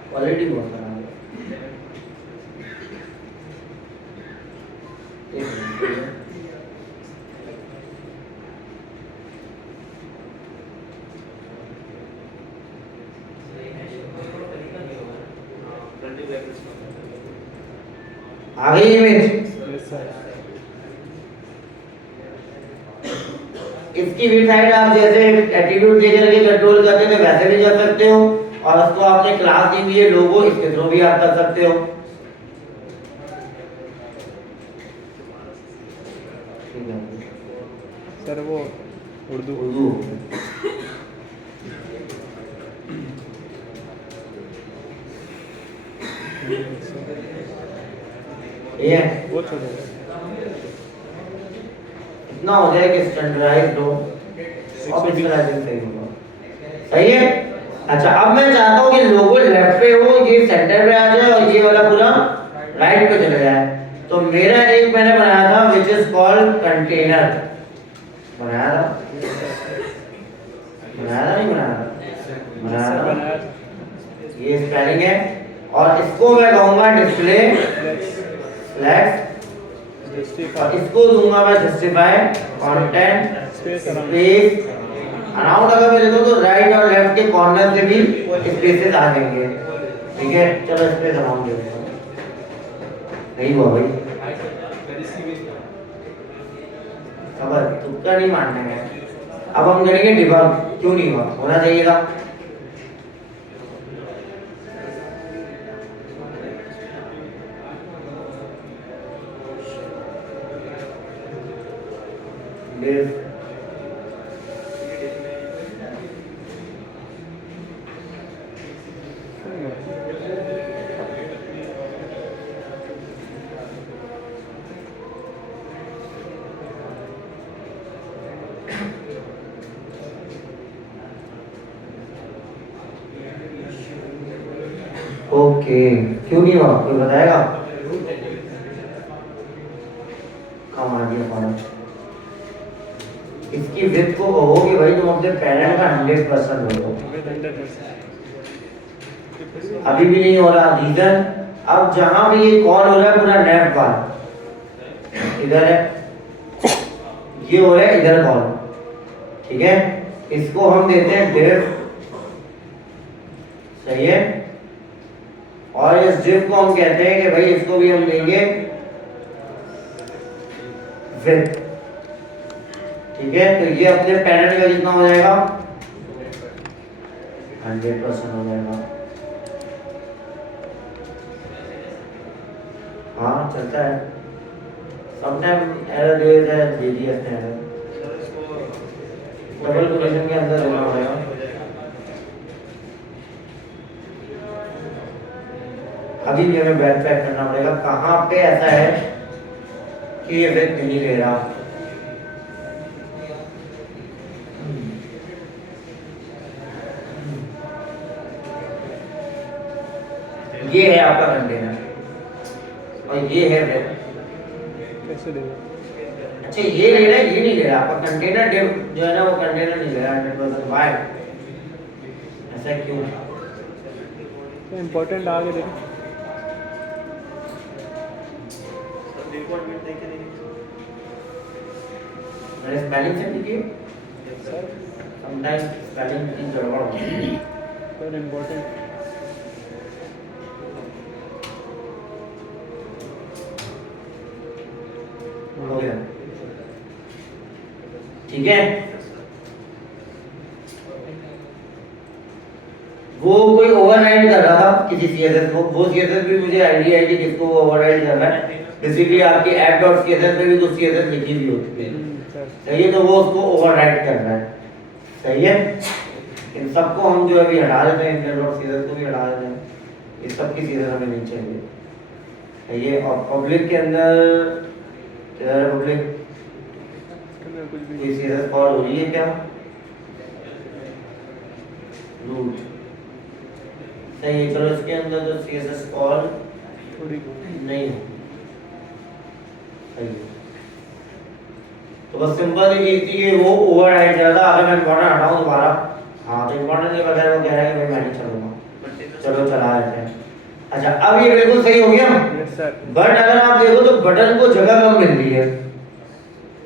क्वालिटी बहुत खराब है। एक मिनट। आ गई इमेज? Yes sir. इसकी भी साइड आप जैसे एटीट्यूड दे करके कंट्रोल करते थे वैसे भी कर सकते हो, और उसको आपने क्लास दी हुई है लोगो, इसके थ्रू भी आप कर सकते हो। सर वो उर्दू ये वो छोड़ो। इतना हो जाए कि स्टैंडर्डाइज्ड हो, और विजुअलाइजिंग सही होगा, सही है। अच्छा, अब मैं चाहता हूँ कि लोगो लेफ्ट पे हो, ये सेंटर पे आ जाए और ये वाला पूरा राइट पे चले जाए। तो मेरा एक मैंने बनाया था विच इज कॉल्ड कंटेनर। बनाया था नहीं बनाया था? बनाया था। ये स्पेलिंग है। और इसको मैं कहूँगा डिस्प्ले फ्लेक्स, और इसको दूंगा मैं justify content space space around. अगर मैं देखो तो राइट और लेफ्ट के कॉर्नर से भी स्पेसेस आ जाएंगे, ठीक है। चलो स्पेस अराउंड देखते हैं, नहीं हुआ भाई, खबर तुक्का नहीं मानना है। अब हम करेंगे डिबग, क्यों नहीं हुआ, होना चाहिए था। ओके, क्यों नहीं हुआ, कोई बताएगा। कम आ गया फॉर्म। इसकी विड्थ को कहो कि भाई तुम अपने पेरेंट का 100% हो। अभी भी नहीं हो रहा, रीजन अब जहां भी ये कॉल हो रहा है पूरा नेट बार इधर है, ये हो रहा है इधर कॉल, ठीक है। इसको हम देते हैं डिफ, सही है। और इस डिफ को हम कहते हैं कि भाई इसको भी हम देंगे विड्थ, ठीक है। तो ये अपने पेरेंट का कितना हो जाएगा, 100% हो जाएगा। हाँ चलता है, समटाइम एरर दे देता है, दे दिया इसने एरर। डबल कोटेशन के अंदर होना पड़ेगा। अभी भी हमें वेरीफाई करना पड़ेगा कहाँ पे ऐसा है कि ये विड्थ नहीं ले रहा। ये है आपका कंटेनर और ये है विड्थ। कैसे देगा? अच्छा ये ले रहा है, ये नहीं ले रहा आपका कंटेनर डिव जो है ना, वो कंटेनर नहीं ले रहा 100%। वाई ऐसा क्यों? इम्पोर्टेंट आगे देखो, मैंने स्पेलिंग से देखिए, समटाइम्स स्पेलिंग की गड़बड़ होती है। सर इम्पोर्टेंट हो गया, ठीक है। वो कोई ओवरराइड कर रहा था किसी सीएसएस को, वो सीएसएस भी मुझे आईडिया है कि किसको वो ओवरराइड कर रहा है। बेसिकली आपकी app.css में भी कुछ सीएसएस लिखी हुई होती है, सही है। तो वो उसको ओवरराइड कर रहा है, सही है। इन सबको हम जो अभी हटा देते हैं, inter.css को भी हटा देते हैं, इस सब की सीएसएस हमें नहीं चाहिए, सही है। और पब्लिक के अंदर पब्लिक कुछ भी कोई सीएसएस कॉल हो रही है क्या, रूट, सही है। चलो इसके अंदर जो सीएसएस कॉल थोड़ी नहीं हो, सही है। तो बस सिंपल सी चीज थी कि वो ओवरराइड कर रहा था। अगर मैं इम्पोर्टेंट हटाऊं दोबारा, हाँ तो इम्पोर्टेंट के बगैर वो कह रहा है कि भाई मैं नहीं चलूंगा, चलो चला लेते हैं। अच्छा अब ये बिल्कुल सही हो गया, यस सर। बट अगर आप देखो तो बटन को जगह कम मिल रही है,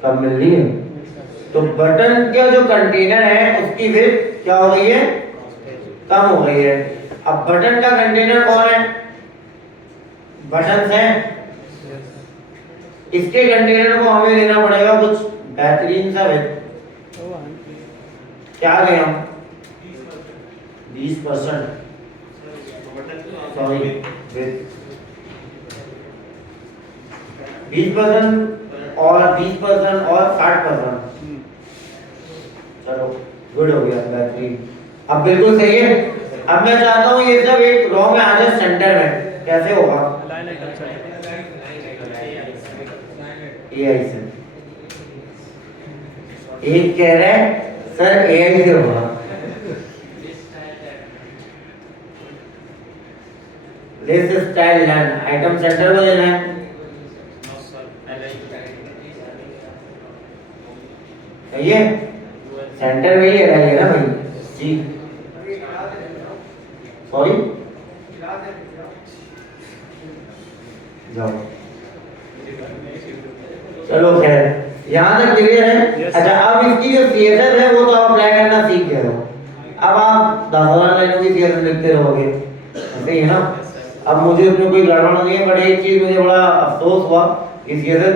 कम मिल रही है। तो बटन का जो कंटेनर है उसकी विड्थ क्या हो गई है, कम हो गई है। अब बटन का कंटेनर कौन है, बटन है, इसके कंटेनर को हमें देना पड़ेगा कुछ बेहतरीन सा विड्थ। क्या दें हम, 20%, सॉरी विड्थ 20% और 20% और 60%। चलो गुड हो गया, बेहतरीन। अब बिल्कुल सही है। अब मैं चाहता हूँ ये सब एक रो में आ जाए सेंटर में, कैसे होगा, लाइन आइटम सर, एआई से। एक कह रहा है सर एआई से होगा, list style learn item centre को देना है, सही है। सेंटर में ही है ना भाई जी, सॉरी जाओ। चलो खैर, यहाँ तक क्लियर है। Yes. अच्छा, अब इसकी जो सीएसएस है वो तो आप अप्लाई करना सीख गए हो। अब आप 10,000 लाइनों की सीएसएस लिखते रहोगे, ऐसे ही है ना। अब मुझे उसमें कोई गड़बड़ नहीं है, बट एक चीज मुझे बड़ा अफसोस हुआ कि सीएसएस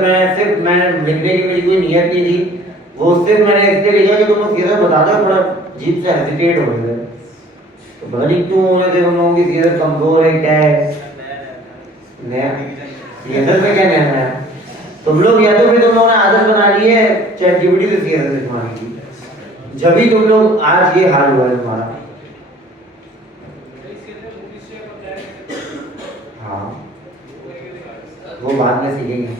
मैं लिखने की मेरी कोई नियत नहीं थी, वो सिर्फ मैंने इसलिए लिखा कि तुम लोग सीएसएस बता दो, थोड़ा अजीब से हेजिटेट हो गए। तो पता नहीं क्यों हो रहे थे, उन लोगों की सीएसएस कमजोर है क्या है नया सीएसएस में, क्या नया है तुम लोग, या तो फिर तुम लोगों ने आदत बना ली है चैट जीपीटी से सीएसएस लिखवाने की, जब भी तुम लोग आज ये हाल हुआ है तुम्हारा। हाँ, वो बाद में सीखेंगे।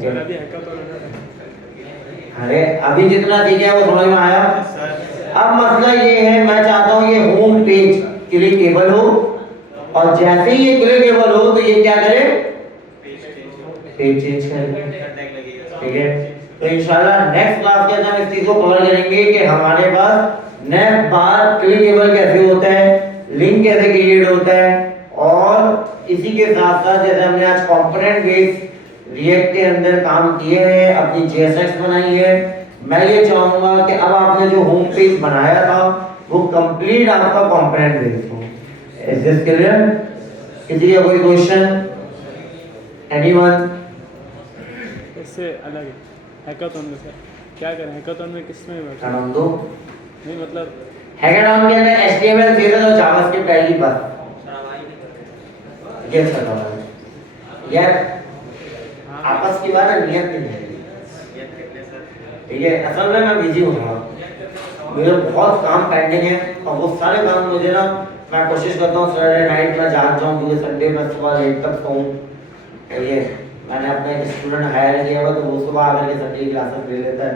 सर अभी हैकाथॉन है ना। अरे अभी जितना सीखे वो समझ में आया। अब मसला ये है, मैं चाहता हूँ ये होम पेज क्लिकेबल हो, और जैसे ही ये क्लिकेबल हो तो ये क्या करे, पेज चेंज करे। ठीक है, तो इंशाल्लाह नेक्स्ट क्लास के अंदर हम इस चीज को कवर करेंगे कि हमारे पास नेक्स्ट बार क्लिकेबल कैसे होता है, लिंक कैसे क्रिएट होता है, और इसी के साथ साथ जैसे हमने आज कंपोनेंट बेस्ड रिएक्ट के अंदर काम किए हैं, अपनी जेएसएक्स बनाई है, मैं ये चाहूंगा कि अब आपने जो होम पेज बनाया था वो कंप्लीट आपका कंपोनेंट बेस्ड हो। Is this clear? किसी का कोई क्वेश्चन? एनीवन? इससे अलग है हैकाथॉन में। सर क्या करें हैकाथॉन में, किसमें बैठे? नाम दो। नहीं मतलब हैकाथॉन के अंदर HTML CSS और जावास्क्रिप्ट आएगी बस। ये पता है यार, आपस की बात है, नियत नहीं है। ठीक है, असल में मैं बिजी हूँ थोड़ा, मुझे बहुत काम पेंडिंग है, और वो सारे काम मुझे ना, मैं कोशिश करता हूँ सैटरडे नाइट में जाग जाऊँ, क्योंकि संडे में सुबह लेट तक सोऊं। ये मैंने अपना एक स्टूडेंट हायर किया हुआ, तो वो सुबह आकर के संडे की क्लासेस ले लेता है,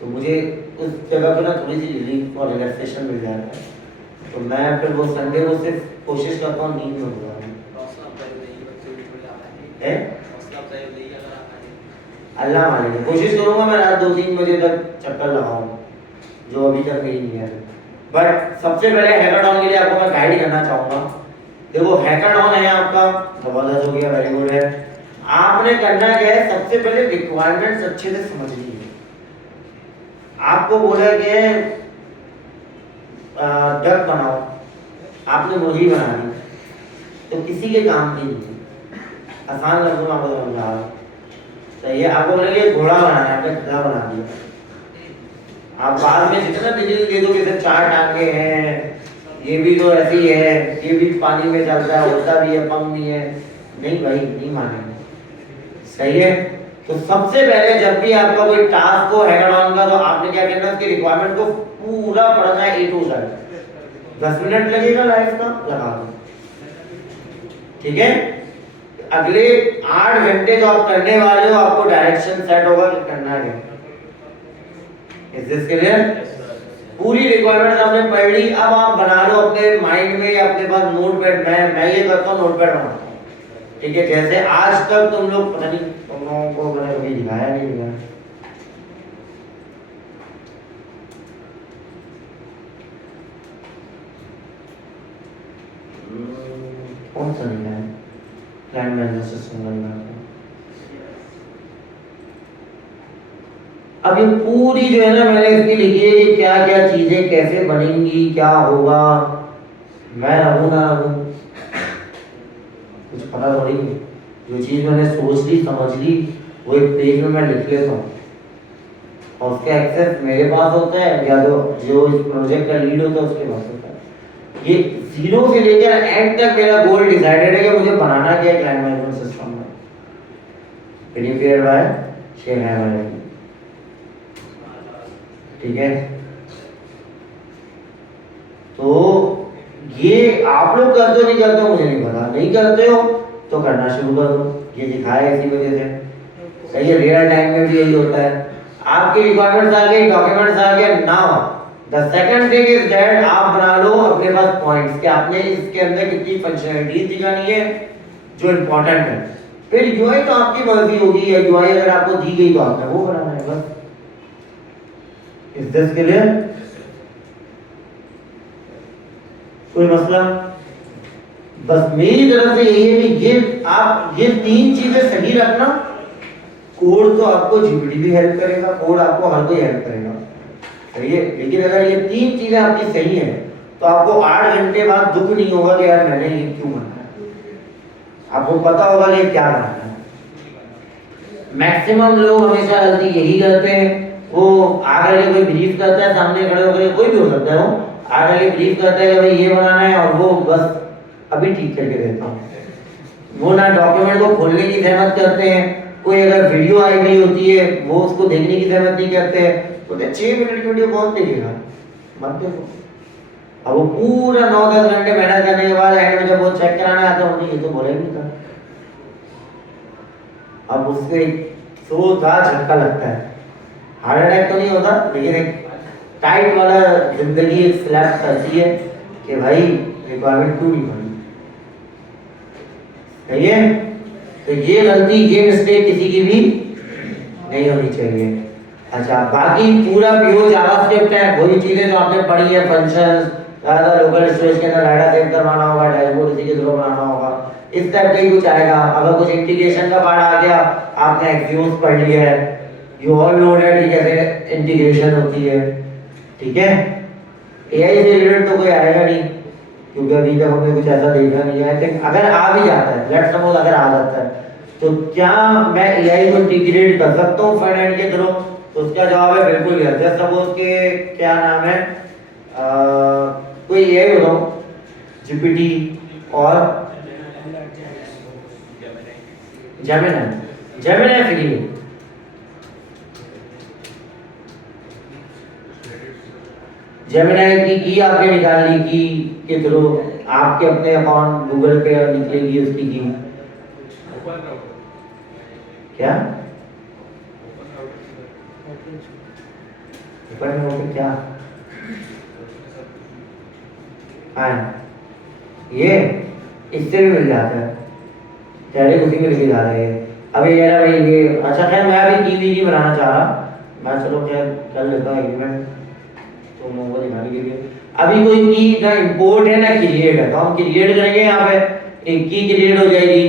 तो मुझे उस जगह पे ना थोड़ी सी रिलीफ और रिलैक्सेशन मिल जाता है। तो मैं फिर वो संडे को सिर्फ कोशिश करता हूँ नींद में गुजारूं। अल्लाह मालिक, कोशिश करूंगा मैं रात 2-3 बजे तक चक्कर लगाऊं, जो अभी तक नहीं है। बट सबसे पहले हैकाथॉन के लिए आपको मैं गाइड करना चाहूंगा। देखो हैकाथॉन है आपका, जबरदस्त हो गया, वेरी गुड है। आपने करना क्या है, सबसे पहले रिक्वायरमेंट्स अच्छे से समझ लीजिए। आपको बोला गया है डक बनाओ, आपने मुर्गी बना दी, तो किसी के काम की नहीं, आसान लफ्जों में आपको समझा रहा हूं। सही है, आपको बोलेंगे घोड़ा बनाना है, आपने गधा बना दिया। आप बाद में जितना डिटेल दे दो कि सर 4 टांगे हैं, ये भी तो ऐसे ही है, ये भी पानी में चलता है, उड़ता भी है, पंख भी है, नहीं भाई, नहीं मानेंगे। सही है, तो सबसे पहले जब भी आपका कोई टास्क हो हैकाथॉन का, तो आपने क्या करना है, उसकी रिक्वायरमेंट को पूरा पढ़ना है A to Z। 10 मिनट लगेगा लाइफ का, लगा दो। ठीक है, अगले 8 घंटे जो आप करने वाले हो, आपको डायरेक्शन सेट होगा कि करना है। Is this clear? पूरी रिक्वायरमेंट आपने पढ़ ली, अब आप बना लो अपने माइंड में या अपने पास नोटपैड। मैं ये करता हूँ, नोटपैड बनाता हूँ। ठीक है, जैसे आज तक तुम लोग, पता नहीं तुम लोगों को मैंने कभी दिखाया नहीं दिखाया, कौन सा नहीं है प्लान मैनेजर सिस्टम बनना। अब ये पूरी जो है ना, मैंने इसकी लिखी है कि क्या क्या चीजें कैसे बनेंगी, क्या होगा, मैं रहूं ना रहूं, कुछ पता थोड़ी नहीं। जो चीज मैंने सोच ली, समझ ली, वो एक पेज में मैं लिख लेता हूँ, और उसका एक्सेस मेरे पास होता है, या तो जो इस प्रोजेक्ट का लीड होता है उसके पास होता है। ये 0 से लेकर एंड तक मेरा गोल डिसाइडेड है कि मुझे बनाना क्या है क्लाइंट मैनेजमेंट सिस्टम में। प्रिपेयर्ड बाय शेयर है, ठीक है। तो ये आप लोग करते हो नहीं करते हो मुझे नहीं पता, नहीं करते हो तो करना शुरू कर दो, ये दिखाया इसी वजह से। सही है, रियल टाइम में भी यही होता है। आपकी रिक्वायरमेंट्स आ गई, डॉक्यूमेंट्स आ गए, now the second thing is that आप बना लो अपने पास पॉइंट्स कि आपने इसके अंदर कितनी फंक्शनैलिटीज दिखानी है जो इंपॉर्टेंट है। फिर यूआई तो आपकी मर्जी होगी, या यूआई अगर आपको दी गई तो आपने वो बनाना है बस। Is this clear? कोई मसला? बस मेरी तरफ से यही है कि ये 3 चीजें सही रखना। कोड तो आपको जीपीटी भी हेल्प करेगा, कोड आपको हर कोई हेल्प करेगा, सही है। लेकिन अगर ये 3 चीजें आपकी सही है तो आपको 8 घंटे बाद दुख नहीं होगा कि यार मैंने ये क्यों बनाया। आपको पता होगा कि क्या बनाना है। मैक्सिमम लोग हमेशा गलती यही करते हैं, वो आगे कोई ब्रीफ करता है, सामने खड़े होकर कोई भी हो सकता है, वो आगे ब्रीफ करता है कि भाई ये बनाना है, और वो बस अभी ठीक करके देता हूँ। वो ना डॉक्यूमेंट को खोलने की सहमत करते हैं, कोई अगर वीडियो आई हुई होती है वो उसको देखने की सहमत नहीं करते हैं, बोलते 6 मिनट की वीडियो कौन देखेगा, मत देखो। अब वो पूरा 9-10 घंटे मेहनत करने के बाद एंड में जब वो चेक कराना आता है, ये तो बोला ही नहीं था। अब उससे सोचा झटका लगता है, हार्ट अटैक तो नहीं होता, लेकिन एक टाइट वाला जिंदगी एक स्लैप करती है कि भाई रिक्वायरमेंट क्यों नहीं बनी, सही है। तो ये गलती, ये मिस्टेक किसी की भी नहीं होनी चाहिए। अच्छा, बाकी पूरा प्योर जावास्क्रिप्ट है, वही चीजें जो आपने पढ़ी है, फंक्शंस, ज़्यादा लोकल स्टोरेज के अंदर डाटा सेव करवाना होगा, डैशबोर्ड इसी के थ्रू बनाना होगा, इस टाइप का ही कुछ आएगा। अगर कुछ इंटीग्रेशन का पार्ट आ गया, आपने एक्सियोम्स पढ़ लिया है, यू ऑल नो दैट कि कैसे इंटीग्रेशन होती है, ठीक है। एआई से रिलेटेड तो कोई आएगा नहीं, क्योंकि अभी तक हमने कुछ ऐसा देखा नहीं है। लेकिन अगर आ भी जाता है, लेट्स सपोज अगर आ जाता है, तो क्या मैं एआई को इंटीग्रेट कर सकता हूँ फ्रंट एंड के थ्रू? तो उसका जवाब है बिल्कुल यस। जैसे सपोज के क्या नाम है, कोई एआई बताओ, जीपीटी और जेमिनी फ्री है। जेमिनी की आपके निकालने की के थ्रू आपके अपने अकाउंट गूगल पे निकलेगी उसकी की। क्या ओपन ओपन क्या हाँ, ये इससे भी मिल जाता है, डायरेक्ट उसी में लिखे जा रहे हैं। अभी यार भाई ये अच्छा, खैर मैं अभी टीवी नहीं बनाना चाह रहा, मैं चलो खैर कर लेता हूँ एग्रीमेंट तो लोगों को दिखाने के लिए। अभी कोई की ना इंपोर्ट है ना क्रिएट है, तो हम क्रिएट करेंगे, यहाँ पे एक की क्रिएट हो जाएगी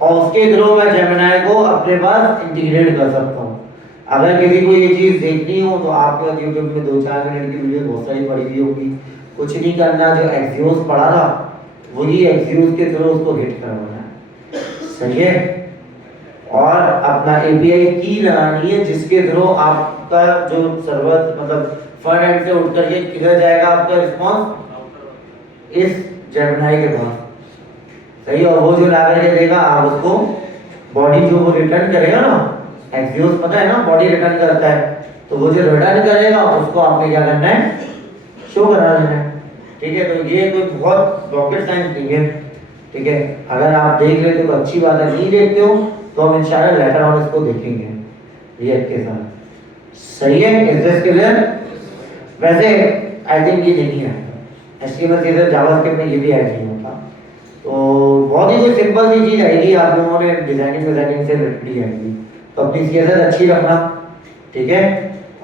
और उसके थ्रू मैं जेमिनी को अपने पास इंटीग्रेट कर सकता हूँ। अगर किसी को ये चीज़ देखनी हो तो आपको यूट्यूब में 2-4 मिनट की वीडियो बहुत सारी पड़ी हुई होगी, कुछ नहीं करना, जो एक्सियोस पढ़ा था वही एक्सियोस के थ्रू उसको हिट करवाना है, सही है। और अपना एपीआई की लगानी है जिसके थ्रू आपका जो सर्वर मतलब फ्रंट एंड से उठ करके किधर जाएगा आपका रिस्पॉन्स, इस जेमिनी के पास, सही। और वो जो ला करके देगा, आप उसको बॉडी जो वो रिटर्न करेगा ना, एक्सियोस पता है ना बॉडी रिटर्न करता है, तो वो जो रिटर्न करेगा उसको आपने क्या करना है, शो करा देना है, ठीक है। तो ये कोई बहुत रॉकेट साइंस नहीं है, ठीक है। अगर आप देख लेते हो तो अच्छी बात है, नहीं देखते हो तो हम इंशाल्लाह लेटर ऑन इसको देखेंगे रिएक्ट के साथ, सही है। Is this clear? वैसे आई थिंक ये नहीं है, एचटीएमएल सीएसएस जावास्क्रिप्ट में ये भी ऐड नहीं होता, तो बहुत ही कोई सिंपल सी चीज़ आएगी, आप लोगों ने डिजाइनिंग से रिलेटेड आएगी। तो अपनी सीएसएस अच्छी रखना, ठीक है।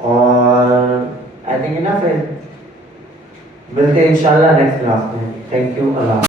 और आई थिंक इनफ है, मिलते हैं इंशाल्लाह नेक्स्ट क्लास में। Thank you, Allah.